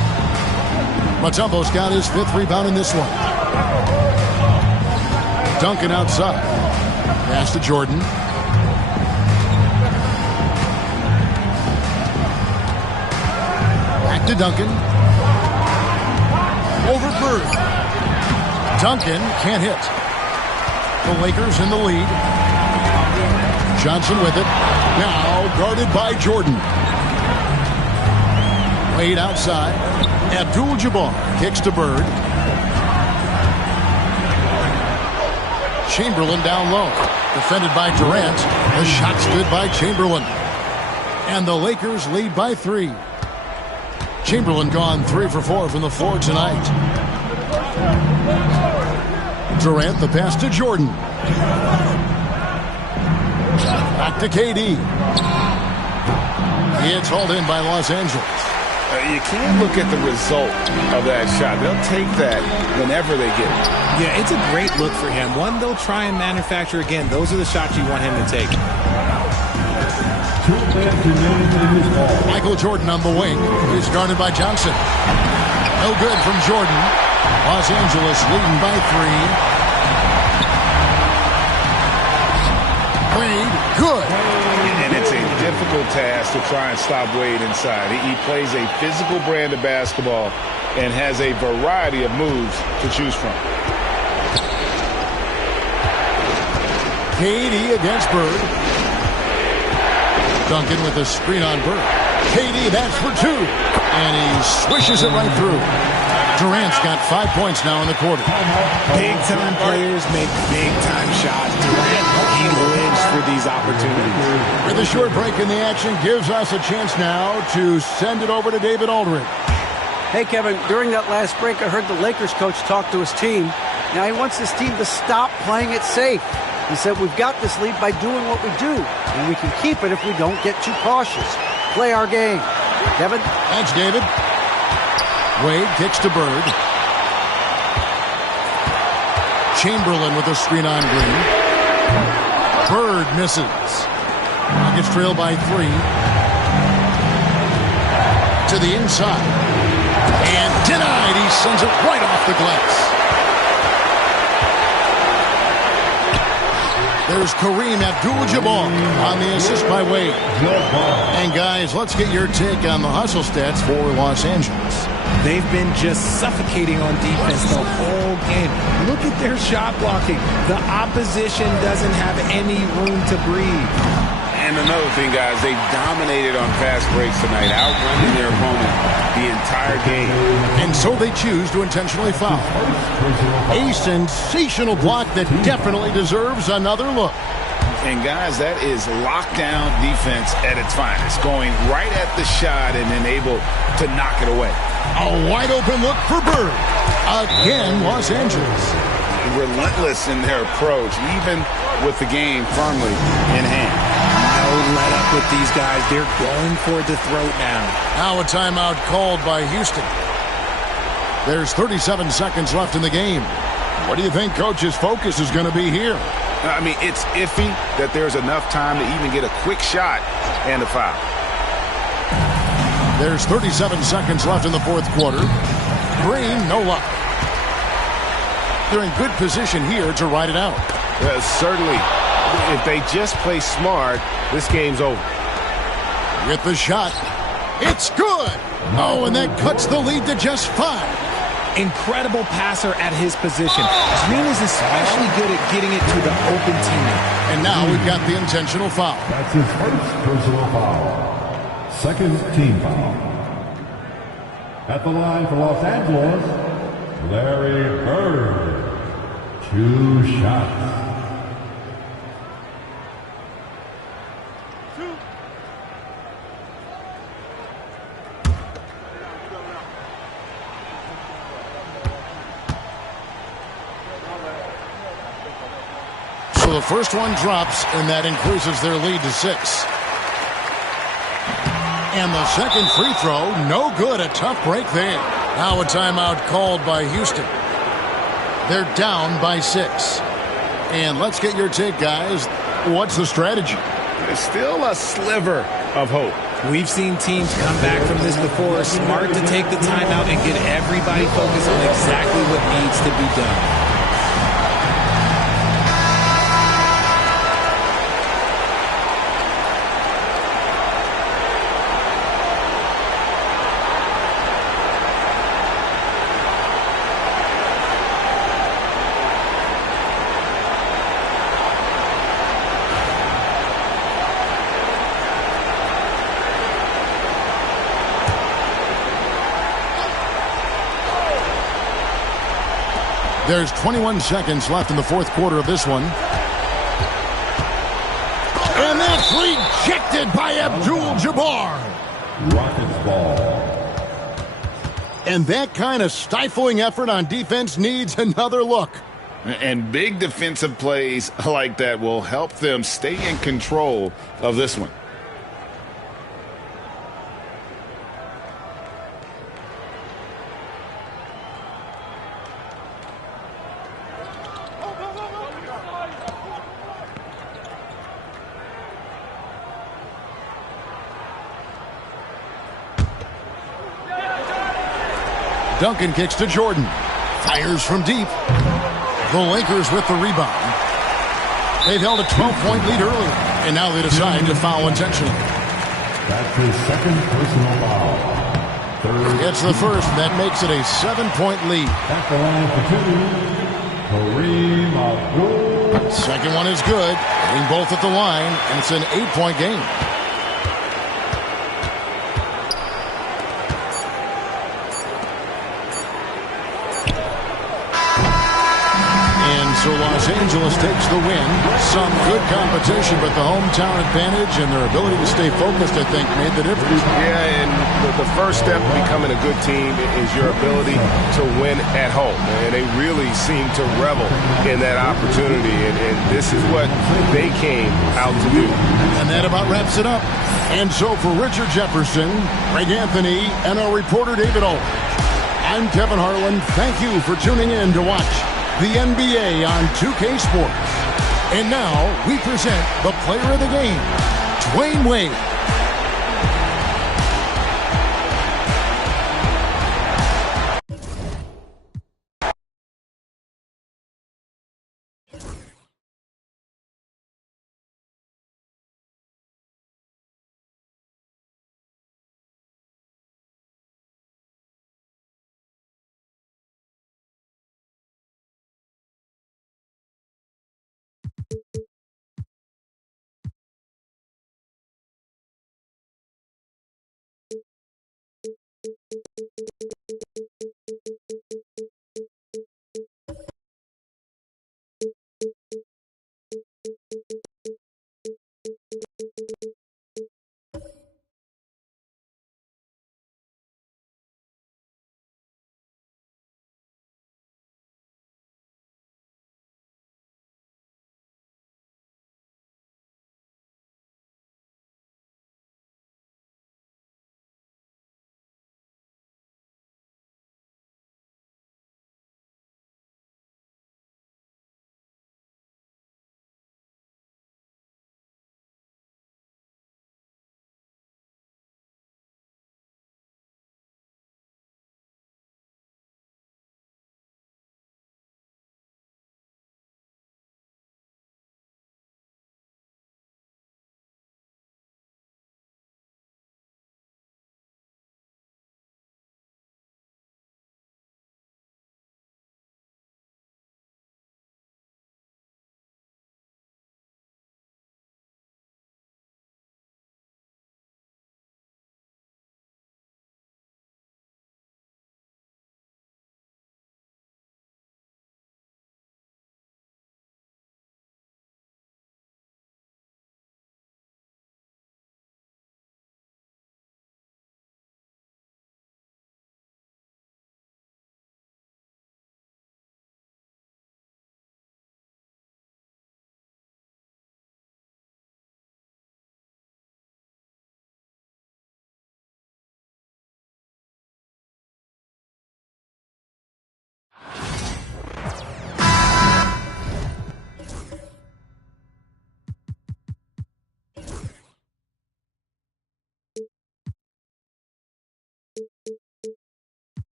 Mutombo's got his 5th rebound in this one. Duncan outside. Pass to Jordan. Back to Duncan. Over Bird. Duncan can't hit. The Lakers in the lead. Johnson with it. Now guarded by Jordan. Wade outside. Abdul-Jabbar kicks to Bird. Chamberlain down low. Defended by Durant. The shot's good by Chamberlain. And the Lakers lead by 3. Chamberlain gone 3 for 4 from the floor tonight. Durant the pass to Jordan. Back to KD. It's hauled in by Los Angeles. You can't look at the result of that shot. They'll take that whenever they get it. Yeah, it's a great look for him. One they'll try and manufacture again. Those are the shots you want him to take. Michael Jordan on the wing. He's guarded by Johnson. No good from Jordan. Los Angeles leading by 3. Wade, good. And it's a difficult task to try and stop Wade inside. He plays a physical brand of basketball and has a variety of moves to choose from. KD against Bird. Duncan with a screen on Bird. KD, that's for 2. And he swishes it right through. Durant's got 5 points now in the quarter. Big-time players make big-time shots. Durant, he lives for these opportunities. With a short break in the action gives us a chance now to send it over to David Aldridge. Hey, Kevin, during that last break, I heard the Lakers coach talk to his team. Now, he wants his team to stop playing it safe. He said, we've got this lead by doing what we do, and we can keep it if we don't get too cautious. Play our game. Kevin? Thanks, David. Wade kicks to Bird. Chamberlain with a screen on Green. Bird misses. Rockets trail by 3. To the inside. And denied. He sends it right off the glass. There's Kareem Abdul-Jabbar on the assist by Wade. And guys, let's get your take on the hustle stats for Los Angeles. They've been just suffocating on defense the whole game. Look at their shot blocking. The opposition doesn't have any room to breathe. And another thing, guys, they dominated on fast breaks tonight, outrunning their opponent the entire game. And so they choose to intentionally foul. A sensational block that definitely deserves another look. And, guys, that is lockdown defense at its finest, going right at the shot and then able to knock it away. A wide-open look for Bird. Again, Los Angeles. Relentless in their approach, even with the game firmly in hand. No let up with these guys. They're going for the throat now. Now a timeout called by Houston. There's 37 seconds left in the game. What do you think Coach's focus is going to be here? I mean, it's iffy that there's enough time to even get a quick shot and a foul. There's 37 seconds left in the fourth quarter. Green, no luck. They're in good position here to ride it out. Certainly. If they just play smart, this game's over. With the shot. It's good. Oh, and that cuts the lead to just 5. Incredible passer at his position. Green is especially good at getting it to the open teammate. And now we've got the intentional foul. That's his first personal foul. Second team foul. At the line for Los Angeles, Larry Bird. 2 shots. So the first one drops, and that increases their lead to 6. And the second free throw, no good. A tough break there. Now a timeout called by Houston. They're down by 6. And let's get your take, guys. What's the strategy? There's still a sliver of hope. We've seen teams come back from this before. Smart to take the timeout and get everybody focused on exactly what needs to be done. There's 21 seconds left in the fourth quarter of this one. And that's rejected by Abdul-Jabbar. Rockets ball. And that kind of stifling effort on defense needs another look. And big defensive plays like that will help them stay in control of this one. Duncan kicks to Jordan. Fires from deep. The Lakers with the rebound. They've held a 12-point lead earlier, and now they decide to foul intentionally. That's his second personal foul. Third. Gets the first, and that makes it a 7-point lead. At the line for 2, Kareem Abdul. Second one is good. Hitting both at the line, and it's an 8-point game. So Los Angeles takes the win. Some good competition, but the hometown advantage and their ability to stay focused, I think, made the difference. Yeah, and the first step to becoming a good team is your ability to win at home. And they really seem to revel in that opportunity, and this is what they came out to do. And that about wraps it up. And so for Richard Jefferson, Greg Anthony, and our reporter David Aldridge, I'm Kevin Harlan. Thank you for tuning in to watch the NBA on 2K Sports. And now we present the player of the game, Dwayne Wade.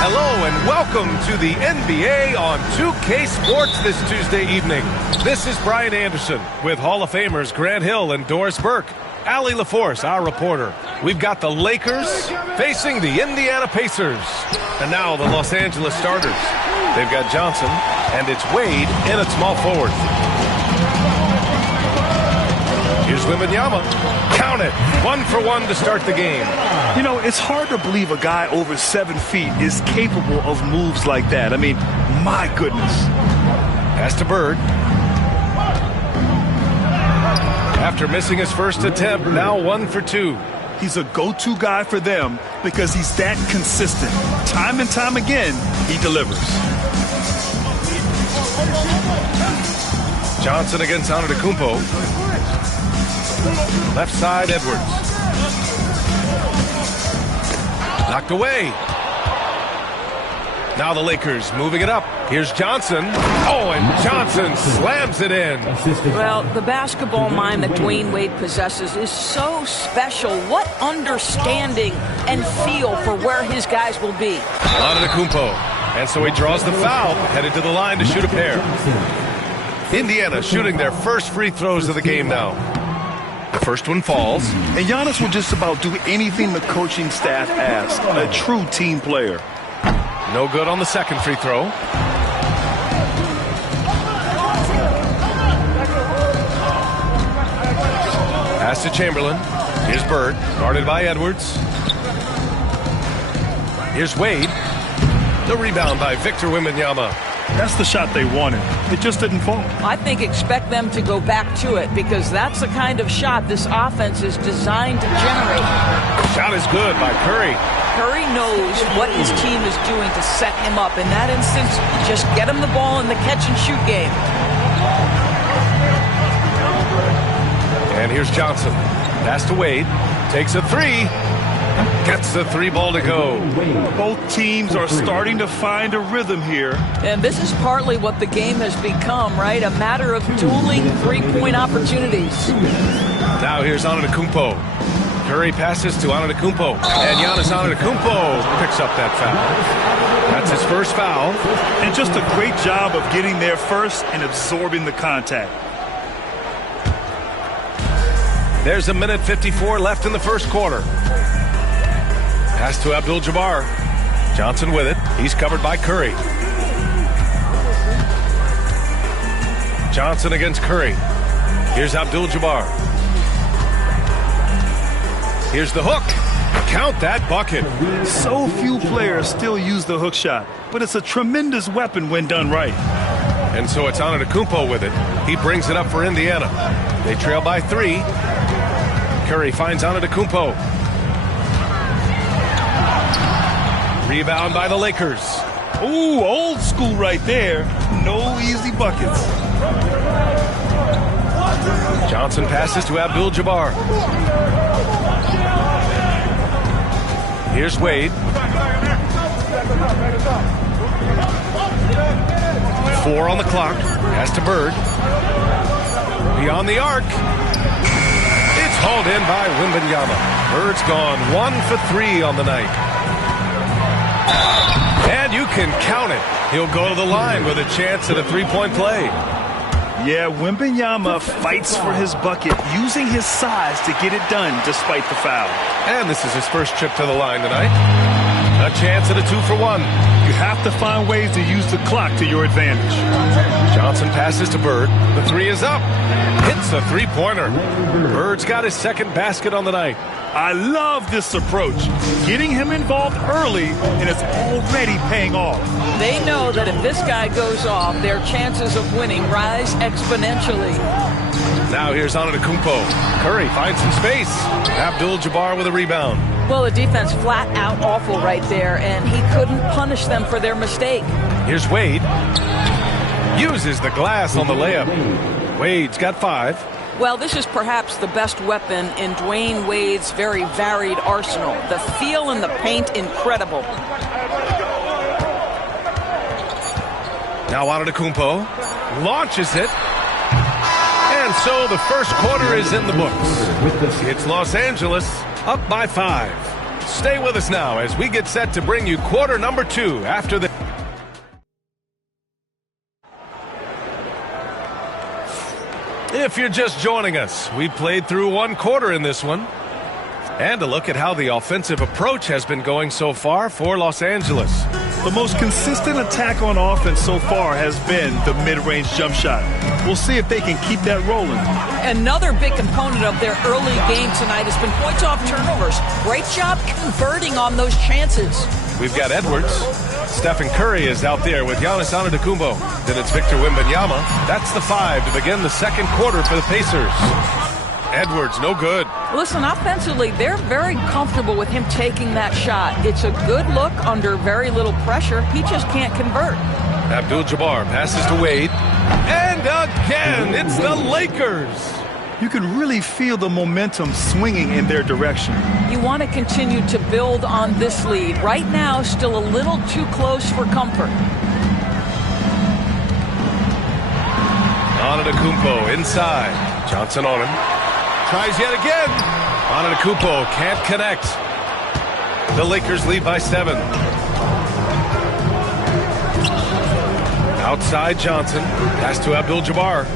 Hello and welcome to the NBA on 2K Sports this Tuesday evening. This is Brian Anderson with Hall of Famers Grant Hill and Doris Burke. Allie LaForce, our reporter. We've got the Lakers facing the Indiana Pacers. And now the Los Angeles starters. They've got Johnson, and it's Wade in at small forward. Here's Wembanyama. Count it. 1 for 1 to start the game. You know, it's hard to believe a guy over 7 feet is capable of moves like that. I mean, my goodness. Pass to Bird. After missing his first attempt, now 1 for 2. He's a go-to guy for them because he's that consistent. Time and time again, he delivers. Johnson against Antetokounmpo. Left side, Edwards. Knocked away. Now the Lakers moving it up. Here's Johnson. Oh, and Johnson slams it in. Well, the basketball mind that Dwayne Wade possesses is so special. What understanding and feel for where his guys will be. Antetokounmpo. And so he draws the foul, headed to the line to shoot a pair. Indiana shooting their first free throws of the game now. The first one falls. And Giannis will just about do anything the coaching staff asks. A true team player. No good on the second free throw. Pass to Chamberlain. Here's Bird, guarded by Edwards. Here's Wade. The rebound by Victor Wembanyama. That's the shot they wanted. It just didn't fall. I think expect them to go back to it because that's the kind of shot this offense is designed to generate. Shot is good by Curry. Curry knows what his team is doing to set him up. In that instance, just get him the ball in the catch-and-shoot game. And here's Johnson. Pass to Wade. Takes a three. Gets the three ball to go. Both teams are starting to find a rhythm here. And this is partly what the game has become, right? A matter of dueling three-point opportunities. Now here's Antetokounmpo. Curry passes to Antetokounmpo. And Giannis Antetokounmpo picks up that foul. That's his first foul. And just a great job of getting there first and absorbing the contact. There's a minute 54 left in the first quarter. Pass to Abdul-Jabbar. Johnson with it. He's covered by Curry. Johnson against Curry. Here's Abdul-Jabbar. Here's the hook. Count that bucket. So few players still use the hook shot, but it's a tremendous weapon when done right. And so it's Antetokounmpo with it. He brings it up for Indiana. They trail by 3. Curry finds Antetokounmpo. Rebound by the Lakers. Ooh, old school right there. No easy buckets. Johnson passes to Abdul-Jabbar. Here's Wade. 4 on the clock. Pass to Bird. Beyond the arc. It's hauled in by Wembanyama. Bird's gone 1 for 3 on the night. And you can count it. He'll go to the line with a chance at a three-point play. Yeah, Wembanyama fights for his bucket, using his size to get it done despite the foul. And this is his first trip to the line tonight. A chance at a 2-for-1. You have to find ways to use the clock to your advantage. Johnson passes to Bird. The three is up. Hits a three-pointer. Bird's got his second basket on the night. I love this approach. Getting him involved early, and it's already paying off. They know that if this guy goes off, their chances of winning rise exponentially. Now here's Antetokounmpo. Curry finds some space. Abdul-Jabbar with a rebound. Well, the defense flat out awful right there, and he couldn't punish them for their mistake. Here's Wade. Uses the glass on the layup. Wade's got 5. Well, this is perhaps the best weapon in Dwayne Wade's very varied arsenal. The feel in the paint, incredible. Now Antetokounmpo launches it. And so the first quarter is in the books. It's Los Angeles up by 5. Stay with us now as we get set to bring you quarter number 2 after the... If you're just joining us, we played through 1 quarter in this one. And a look at how the offensive approach has been going so far for Los Angeles. The most consistent attack on offense so far has been the mid-range jump shot. We'll see if they can keep that rolling. Another big component of their early game tonight has been points off turnovers. Great job converting on those chances. We've got Edwards. Stephen Curry is out there with Giannis Antetokounmpo. Then it's Victor Wembanyama. That's the 5 to begin the second quarter for the Pacers. Edwards, no good. Listen, offensively, they're very comfortable with him taking that shot. It's a good look under very little pressure. He just can't convert. Abdul-Jabbar passes to Wade. And again, it's the Lakers. You can really feel the momentum swinging in their direction. You want to continue to build on this lead. Right now, still a little too close for comfort. Antetokounmpo inside. Johnson on him. Tries yet again. Antetokounmpo can't connect. The Lakers lead by 7. Outside Johnson. Pass to Abdul-Jabbar.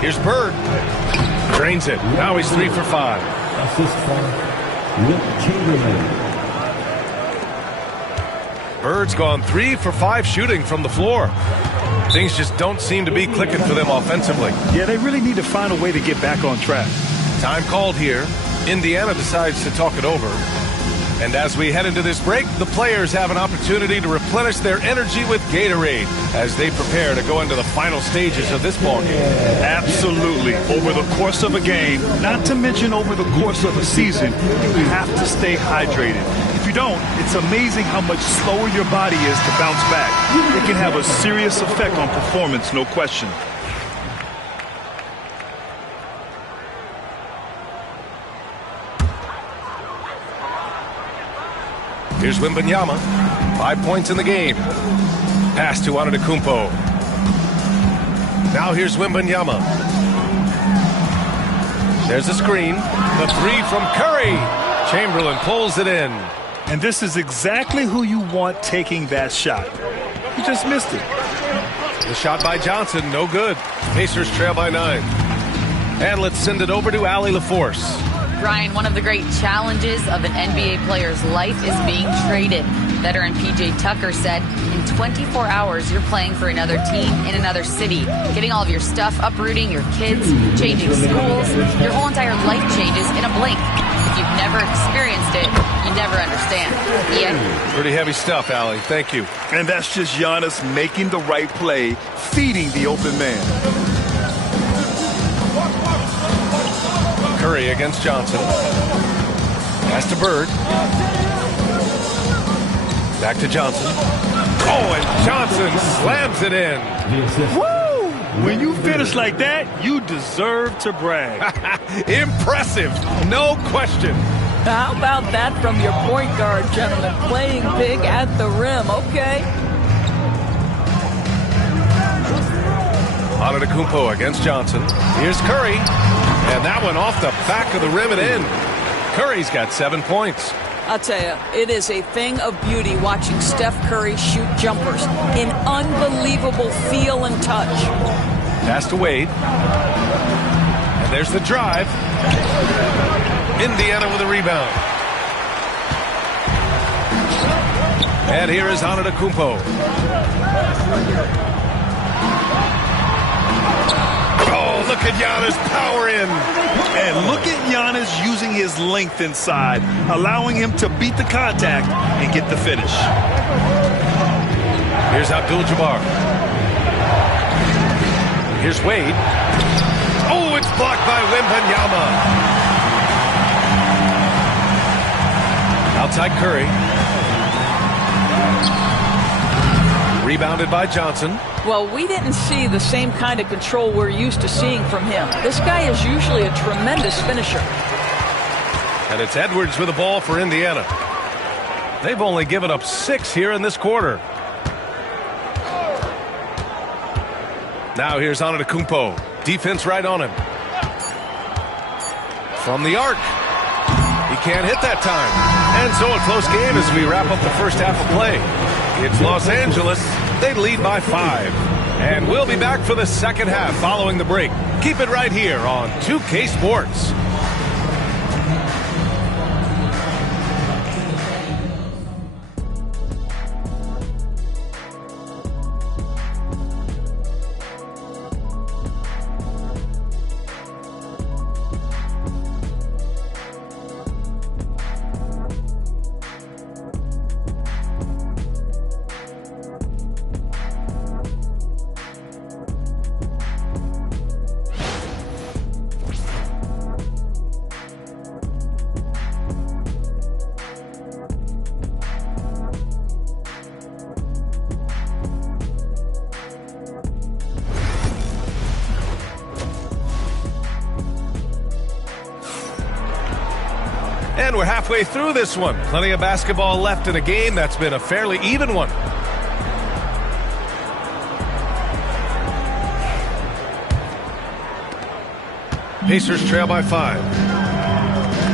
Here's Bird. Drains it. Now he's 3 for 5. Assist from Wilt Chamberlain. Bird's gone 3 for 5 shooting from the floor. Things just don't seem to be clicking for them offensively. Yeah, they really need to find a way to get back on track. Time called here. Indiana decides to talk it over. And as we head into this break, the players have an opportunity to replenish their energy with Gatorade as they prepare to go into the final stages of this ballgame. Absolutely. Over the course of a game, not to mention over the course of a season, you have to stay hydrated. If you don't, it's amazing how much slower your body is to bounce back. It can have a serious effect on performance, no question. Here's Wembanyama. 5 points in the game. Pass to Antetokounmpo. Now here's Wembanyama. There's a screen. The 3 from Curry. Chamberlain pulls it in. And this is exactly who you want taking that shot. He just missed it. The shot by Johnson, no good. Pacers trail by 9. And let's send it over to Allie LaForce. Brian, one of the great challenges of an NBA player's life is being traded. Veteran P.J. Tucker said, in 24 hours, you're playing for another team in another city, getting all of your stuff, uprooting your kids, changing schools. Your whole entire life changes in a blink. If you've never experienced it, you never understand. Ian? Pretty heavy stuff, Allie. Thank you. And that's just Giannis making the right play, feeding the open man. Curry against Johnson. Pass to Bird. Back to Johnson. Oh, and Johnson slams it in. Woo! When you finish like that, you deserve to brag. Impressive, no question. How about that from your point guard, gentlemen? Playing big at the rim, okay? Antetokounmpo against Johnson. Here's Curry. And that one off the back of the rim and in. Curry's got 7 points. I'll tell you, it is a thing of beauty watching Steph Curry shoot jumpers in unbelievable feel and touch. Pass to Wade. And there's the drive. Indiana with a rebound. And here is Antetokounmpo. Oh, look at Giannis power in. And look at Giannis using his length inside, allowing him to beat the contact and get the finish. Here's Abdul-Jabbar. Here's Wade. Oh, it's blocked by Wembanyama. Outside Curry. Rebounded by Johnson. Well, we didn't see the same kind of control we're used to seeing from him. This guy is usually a tremendous finisher. And it's Edwards with the ball for Indiana. They've only given up 6 here in this quarter. Now here's Antetokounmpo. Defense right on him. From the arc. He can't hit that time. And so a close game as we wrap up the first half of play. It's Los Angeles. They lead by 5. And we'll be back for the second half following the break. Keep it right here on 2K Sports. And we're halfway through this one. Plenty of basketball left in a game that's been a fairly even one. Pacers trail by 5.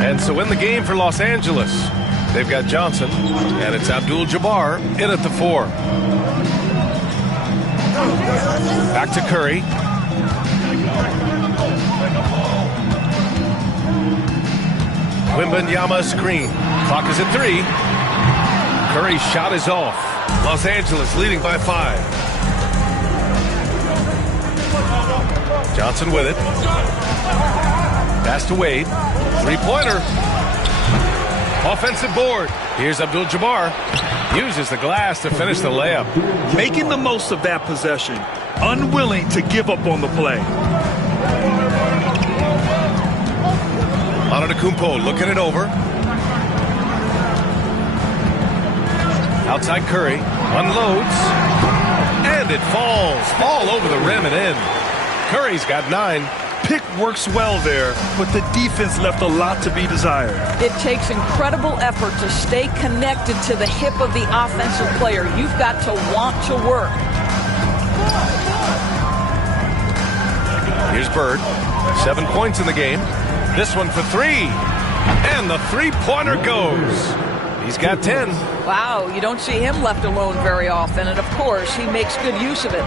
And so in the game for Los Angeles, they've got Johnson, and it's Abdul-Jabbar in at the 4. Back to Curry. Wembanyama screen. Clock is at 3. Curry's shot is off. Los Angeles leading by 5. Johnson with it. Pass to Wade. Three-pointer. Offensive board. Here's Abdul-Jabbar. Uses the glass to finish the layup. Making the most of that possession. Unwilling to give up on the play. Antetokounmpo looking it over. Outside Curry. Unloads. And it falls all over the rim and in. Curry's got 9. Pick works well there, but the defense left a lot to be desired. It takes incredible effort to stay connected to the hip of the offensive player. You've got to want to work. Here's Bird. 7 points in the game. This one for 3. And the three-pointer goes. He's got 10. Wow, you don't see him left alone very often, and of course, he makes good use of it.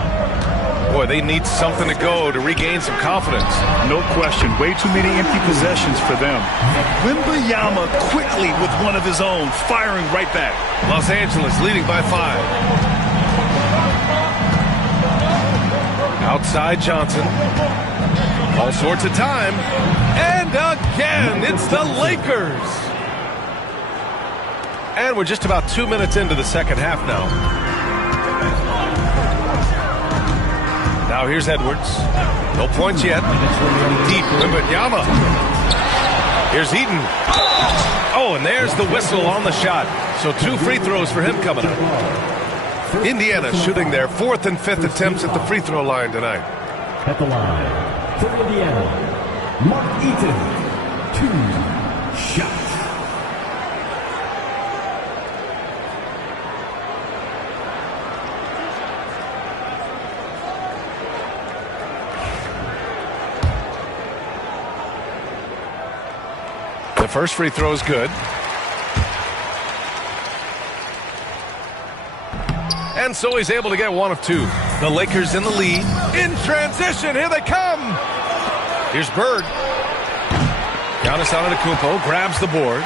Boy, they need something to go to regain some confidence. No question. Way too many empty possessions for them. Wembanyama quickly with one of his own, firing right back. Los Angeles leading by 5. Outside Johnson. All sorts of time. And again, it's the Lakers. And we're just about 2 minutes into the second half now. Now here's Edwards. No points yet. Deep, Wembanyama. Here's Eaton. Oh, and there's the whistle on the shot. So 2 free throws for him coming up. Indiana shooting their 4th and 5th attempts at the free throw line tonight. At the line for Indiana, Mark Eaton, 2 shots. The first free throw is good. And so he's able to get 1 of 2. The Lakers in the lead. In transition, here they come. Here's Bird. Giannis Antetokounmpo grabs the board.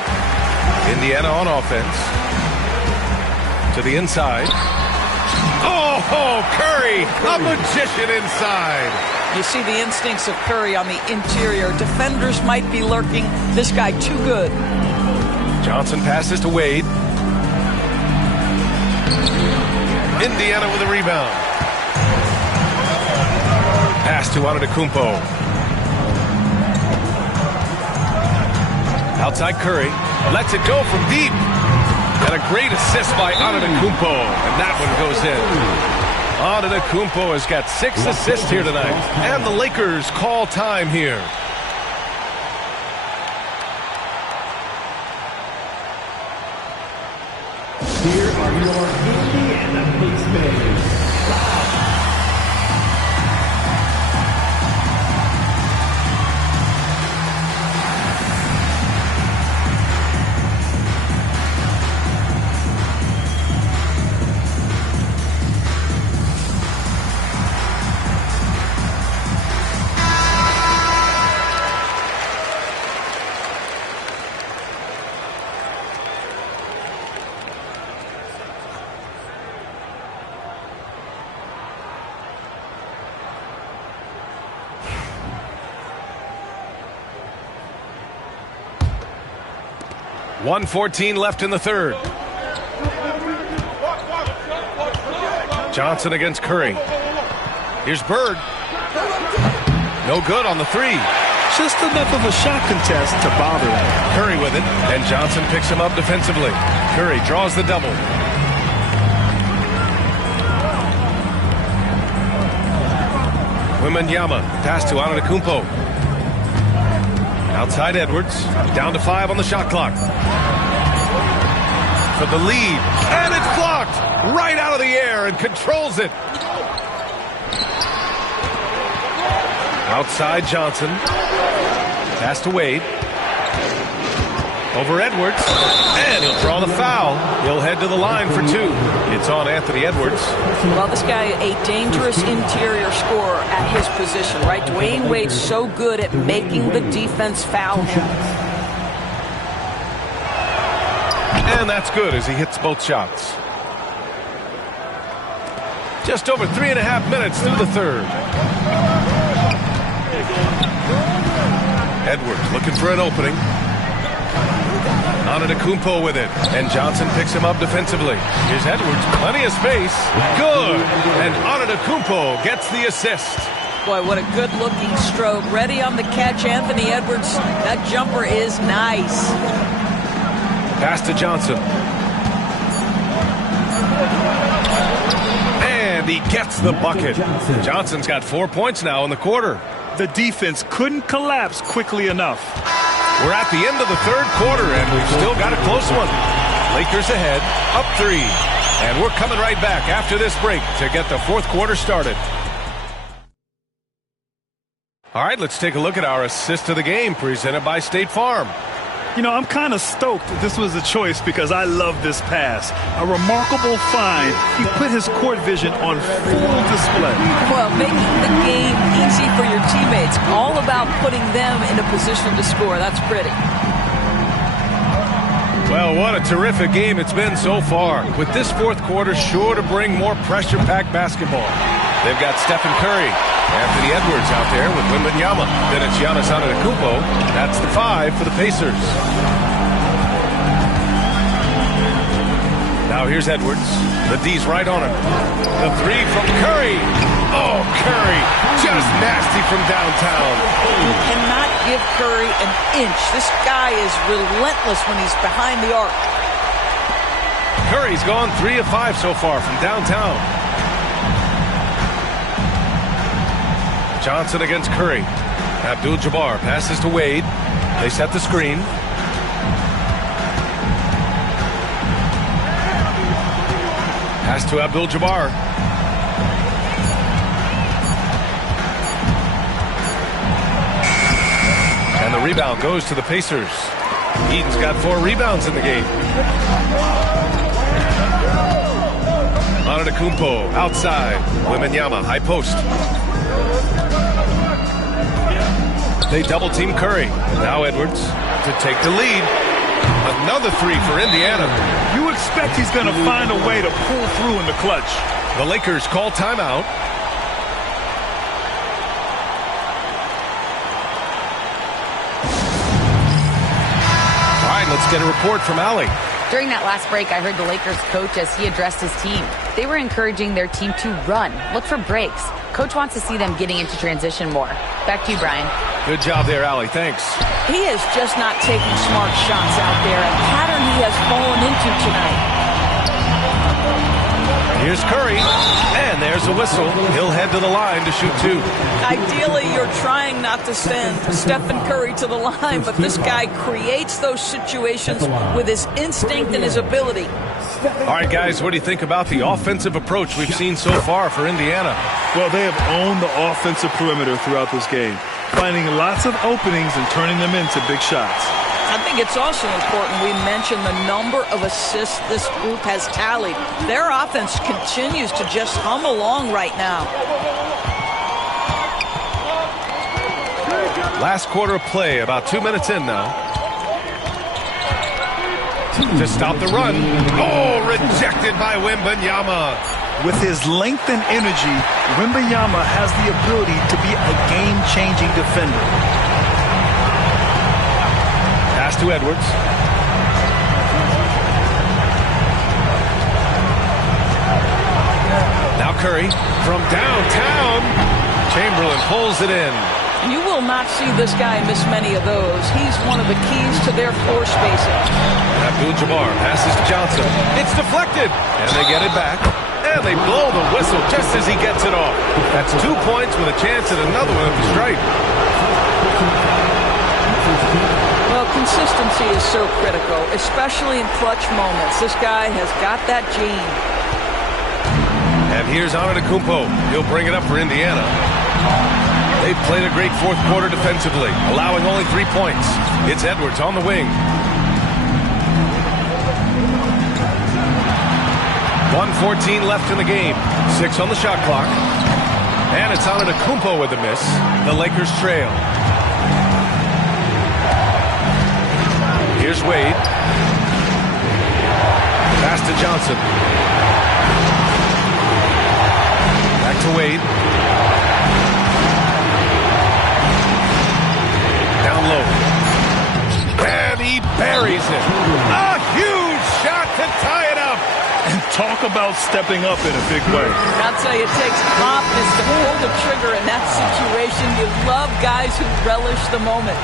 Indiana on offense. To the inside. Oh, Curry, a magician inside. You see the instincts of Curry on the interior. Defenders might be lurking. This guy too good. Johnson passes to Wade. Indiana with a rebound. Pass to Antetokounmpo. Outside Curry. Lets it go from deep. And a great assist by Antetokounmpo. And that one goes in. Antetokounmpo has got 6 assists here tonight. And the Lakers call time here. Here are your Indiana Pacers. .114 left in the third. Johnson against Curry. Here's Bird. No good on the 3. Just enough of a shot contest to bother him. Curry with it, and Johnson picks him up defensively. Curry draws the double. Wembanyama, pass to Antetokounmpo. Outside Edwards. Down to 5 on the shot clock. For the lead. And it's blocked right out of the air and controls it. Outside Johnson. Pass to Wade. Over Edwards. And he'll draw the foul. He'll head to the line for 2. It's on Anthony Edwards. Well, this guy, a dangerous interior scorer at his position, right? Dwayne Wade's so good at making the defense foul him. And that's good as he hits both shots. Just over 3.5 minutes through the third. Edwards looking for an opening. Antetokounmpo with it, and Johnson picks him up defensively. Here's Edwards, plenty of space. Good, and Antetokounmpo gets the assist. Boy, what a good-looking stroke. Ready on the catch, Anthony Edwards. That jumper is nice. Pass to Johnson. And he gets the bucket. Johnson's got 4 points now in the quarter. The defense couldn't collapse quickly enough. We're at the end of the third quarter, and we've still got a close one. Lakers ahead, up 3. And we're coming right back after this break to get the fourth quarter started. All right, let's take a look at our assist of the game presented by State Farm. You know, I'm kind of stoked that this was a choice because I love this pass. A remarkable find. He put his court vision on full display. Well, making the game easy for your teammates. All about putting them in a position to score. That's pretty. Well, what a terrific game it's been so far. With this fourth quarter sure to bring more pressure-packed basketball. They've got Stephen Curry, Anthony Edwards out there with Wembanyama. Then it's Giannis Antetokounmpo. That's the 5 for the Pacers. Now here's Edwards. The D's right on him. The 3 from Curry. Oh, Curry. Just nasty from downtown. You cannot give Curry an inch. This guy is relentless when he's behind the arc. Curry's gone 3 of 5 so far from downtown. Johnson against Curry. Abdul-Jabbar passes to Wade. They set the screen. Pass to Abdul-Jabbar. And the rebound goes to the Pacers. Eaton's got 4 rebounds in the game. Antetokounmpo outside. Wembanyama high post. They double-team Curry. Now Edwards to take the lead. Another 3 for Indiana. You expect he's going to find a way to pull through in the clutch. The Lakers call timeout. All right, let's get a report from Allie. During that last break, I heard the Lakers coach as he addressed his team. They were encouraging their team to run, look for breaks. Coach wants to see them getting into transition more. Back to you, Brian. Good job there, Allie. Thanks. He is just not taking smart shots out there, a pattern he has fallen into tonight. Here's Curry, and there's a whistle. He'll head to the line to shoot 2. Ideally, you're trying not to send Stephen Curry to the line, but this guy creates those situations with his instinct and his ability. All right, guys, what do you think about the offensive approach we've seen so far for Indiana? Well, they have owned the offensive perimeter throughout this game, finding lots of openings and turning them into big shots. I think it's also important we mention the number of assists this group has tallied. Their offense continues to just hum along right now. Last quarter of play, about 2 minutes in now. To stop the run. Oh, rejected by Wembanyama. With his length and energy, Wembanyama has the ability to be a game-changing defender. Pass to Edwards. Now Curry from downtown. Chamberlain pulls it in. You will not see this guy miss many of those. He's one of the keys to their floor spacing. Abdul-Jabbar passes to Johnson. It's deflected, and they get it back. And they blow the whistle just as he gets it off. That's 2 points with a chance at another one at the stripe. Consistency is so critical, especially in clutch moments. This guy has got that gene. And here's Antetokounmpo. He'll bring it up for Indiana. They've played a great fourth quarter defensively, allowing only 3 points. It's Edwards on the wing. 1:14 left in the game. 6 on the shot clock. And it's Antetokounmpo with the miss. The Lakers trail. Here's Wade. Pass to Johnson. Back to Wade. Down low. And he buries it. A huge shot to tie it up. And talk about stepping up in a big way. I'll tell you, it takes confidence to pull the trigger in that situation. You love guys who relish the moment.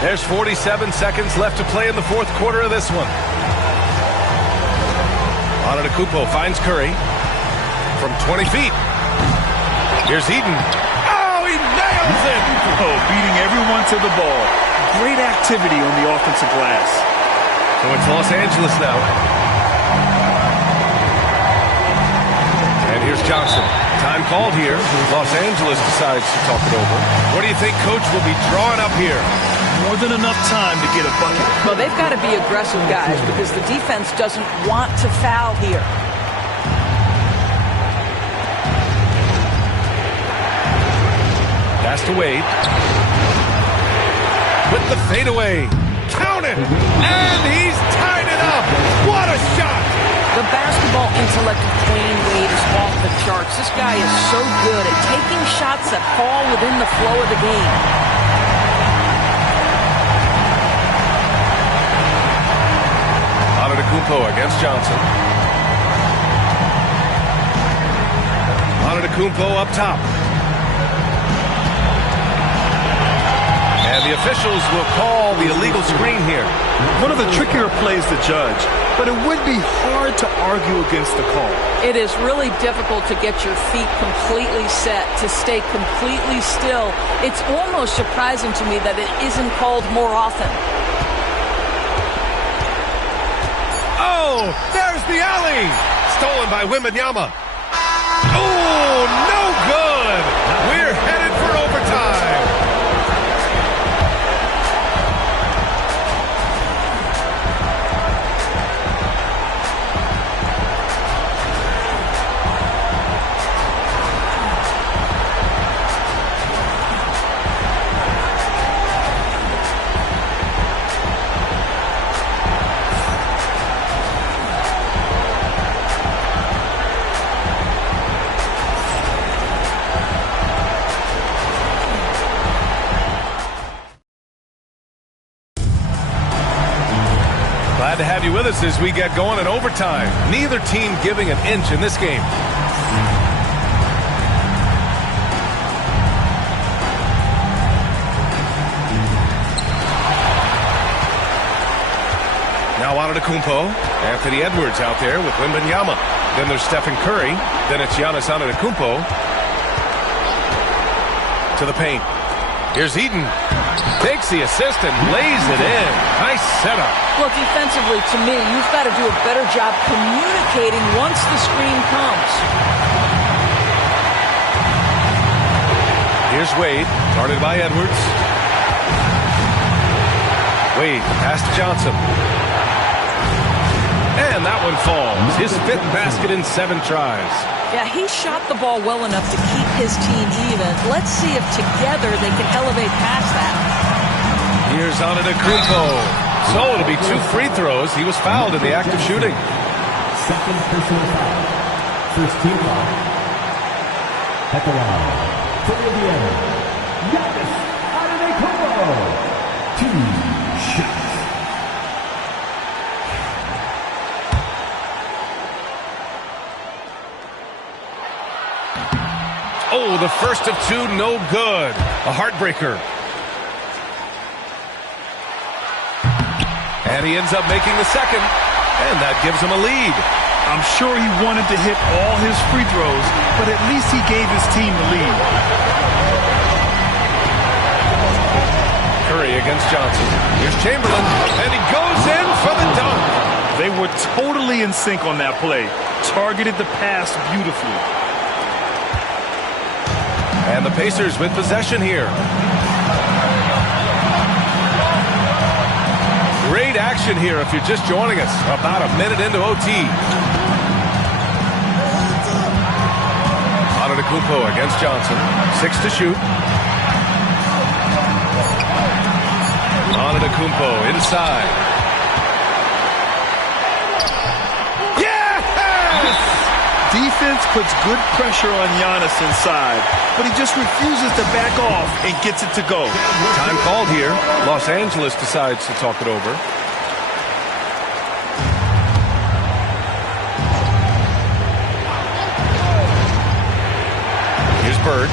There's 47 seconds left to play in the fourth quarter of this one. Antetokounmpo finds Curry from 20 feet. Here's Eden. Oh, he nails it! Oh, beating everyone to the ball. Great activity on the offensive glass. So it's Los Angeles now. And here's Johnson. Time called here. Los Angeles decides to talk it over. What do you think Coach will be drawing up here? More than enough time to get a bucket. Well, they've got to be aggressive, guys, because the defense doesn't want to foul here. Pass to Wade. With the fadeaway. Count it! And he's tied it up! What a shot! The basketball intellect of Dwayne Wade is off the charts. This guy is so good at taking shots that fall within the flow of the game. Antetokounmpo against Johnson. Antetokounmpo up top. And the officials will call the illegal screen here. One of the trickier plays to judge, but it would be hard to argue against the call. It is really difficult to get your feet completely set, to stay completely still. It's almost surprising to me that it isn't called more often. Oh, there's the alley! Stolen by Wembanyama. Oh, no good! We're headed for overtime. Glad to have you with us as we get going in overtime. Neither team giving an inch in this game. Now Antetokounmpo. Anthony Edwards out there with Wembanyama. Then there's Stephen Curry. Then it's Giannis Antetokounmpo. To the paint. Here's Eden. Takes the assist and lays it in. Nice setup. Well, defensively, to me, you've got to do a better job communicating once the screen comes. Here's Wade, guarded by Edwards. Wade, pass to Johnson. And that one falls. His fifth basket in 7 tries. Yeah, he shot the ball well enough to keep his team even. Let's see if together they can elevate past that. Here's Antetokounmpo. So it'll be 2 free throws. He was fouled in the act of shooting. Second personal foul. First team foul. At the line. For Indiana, Giannis Antetokounmpo. 2 shots. Oh, the first of 2, no good. A heartbreaker. And he ends up making the second, and that gives him a lead. I'm sure he wanted to hit all his free throws, but at least he gave his team the lead. Curry against Johnson. Here's Chamberlain, and he goes in for the dunk. They were totally in sync on that play. Targeted the pass beautifully. And the Pacers with possession here. Great action here if you're just joining us. About a minute into OT. Antetokounmpo against Johnson. 6 to shoot. Antetokounmpo inside. Defense puts good pressure on Giannis inside, but he just refuses to back off and gets it to go. Time called here. Los Angeles decides to talk it over. Here's Bird.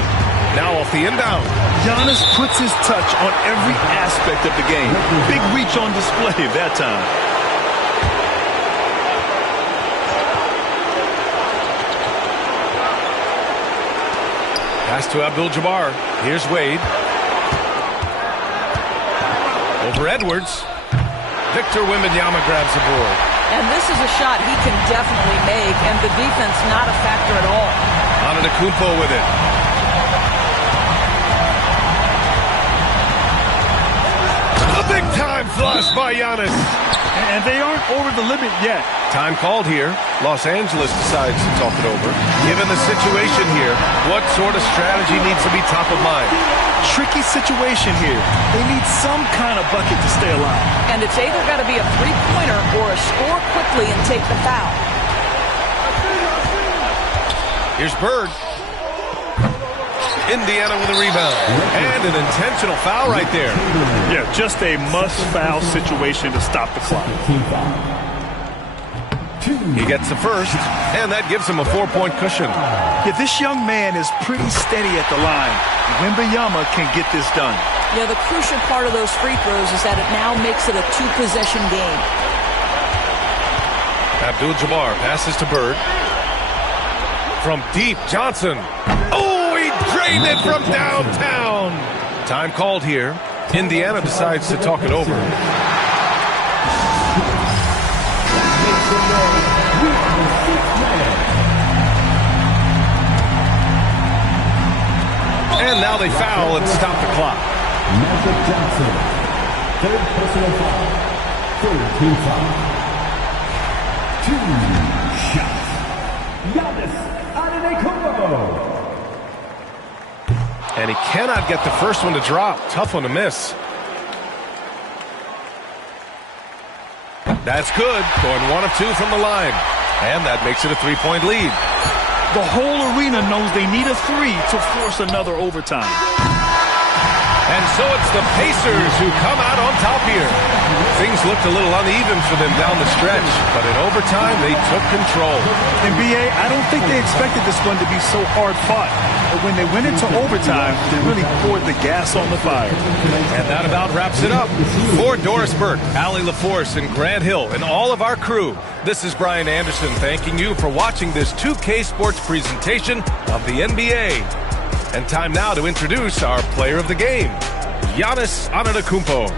Now off the inbound. Giannis puts his touch on every aspect of the game. Big reach on display that time. Pass to Abdul-Jabbar. Here's Wade. Over Edwards. Victor Wembanyama grabs the board. And this is a shot he can definitely make, and the defense not a factor at all. Antetokounmpo with it. A big-time flush by Giannis. And they aren't over the limit yet. Time called here. Los Angeles decides to talk it over. Given the situation here, what sort of strategy needs to be top of mind? Tricky situation here. They need some kind of bucket to stay alive. And it's either got to be a three-pointer or a score quickly and take the foul. Here's Bird. Indiana with a rebound. And an intentional foul right there. Yeah, just a must-foul situation to stop the clock. He gets the first, and that gives him a 4-point cushion. Yeah, this young man is pretty steady at the line. Wembanyama can get this done. Yeah, the crucial part of those free throws is that it now makes it a two-possession game. Abdul-Jabbar passes to Bird. From deep, Johnson. Oh, he drained it from downtown. Time called here. Indiana decides to talk it over. And now they foul and stop the clock. Magic Johnson, third personal foul, third team foul. 2 shots. Giannis Antetokounmpo. And he cannot get the first one to drop. Tough one to miss. That's good. Going 1 of 2 from the line. And that makes it a 3-point lead. The whole arena knows they need a 3 to force another overtime. And so it's the Pacers who come out on top here. Things looked a little uneven for them down the stretch, but in overtime, they took control. NBA, I don't think they expected this one to be so hard-fought. But when they went into overtime, they really poured the gas on the fire. And that about wraps it up. For Doris Burke, Allie LaForce, and Grant Hill, and all of our crew, this is Brian Anderson thanking you for watching this 2K Sports presentation of the NBA. And time now to introduce our player of the game, Giannis Antetokounmpo.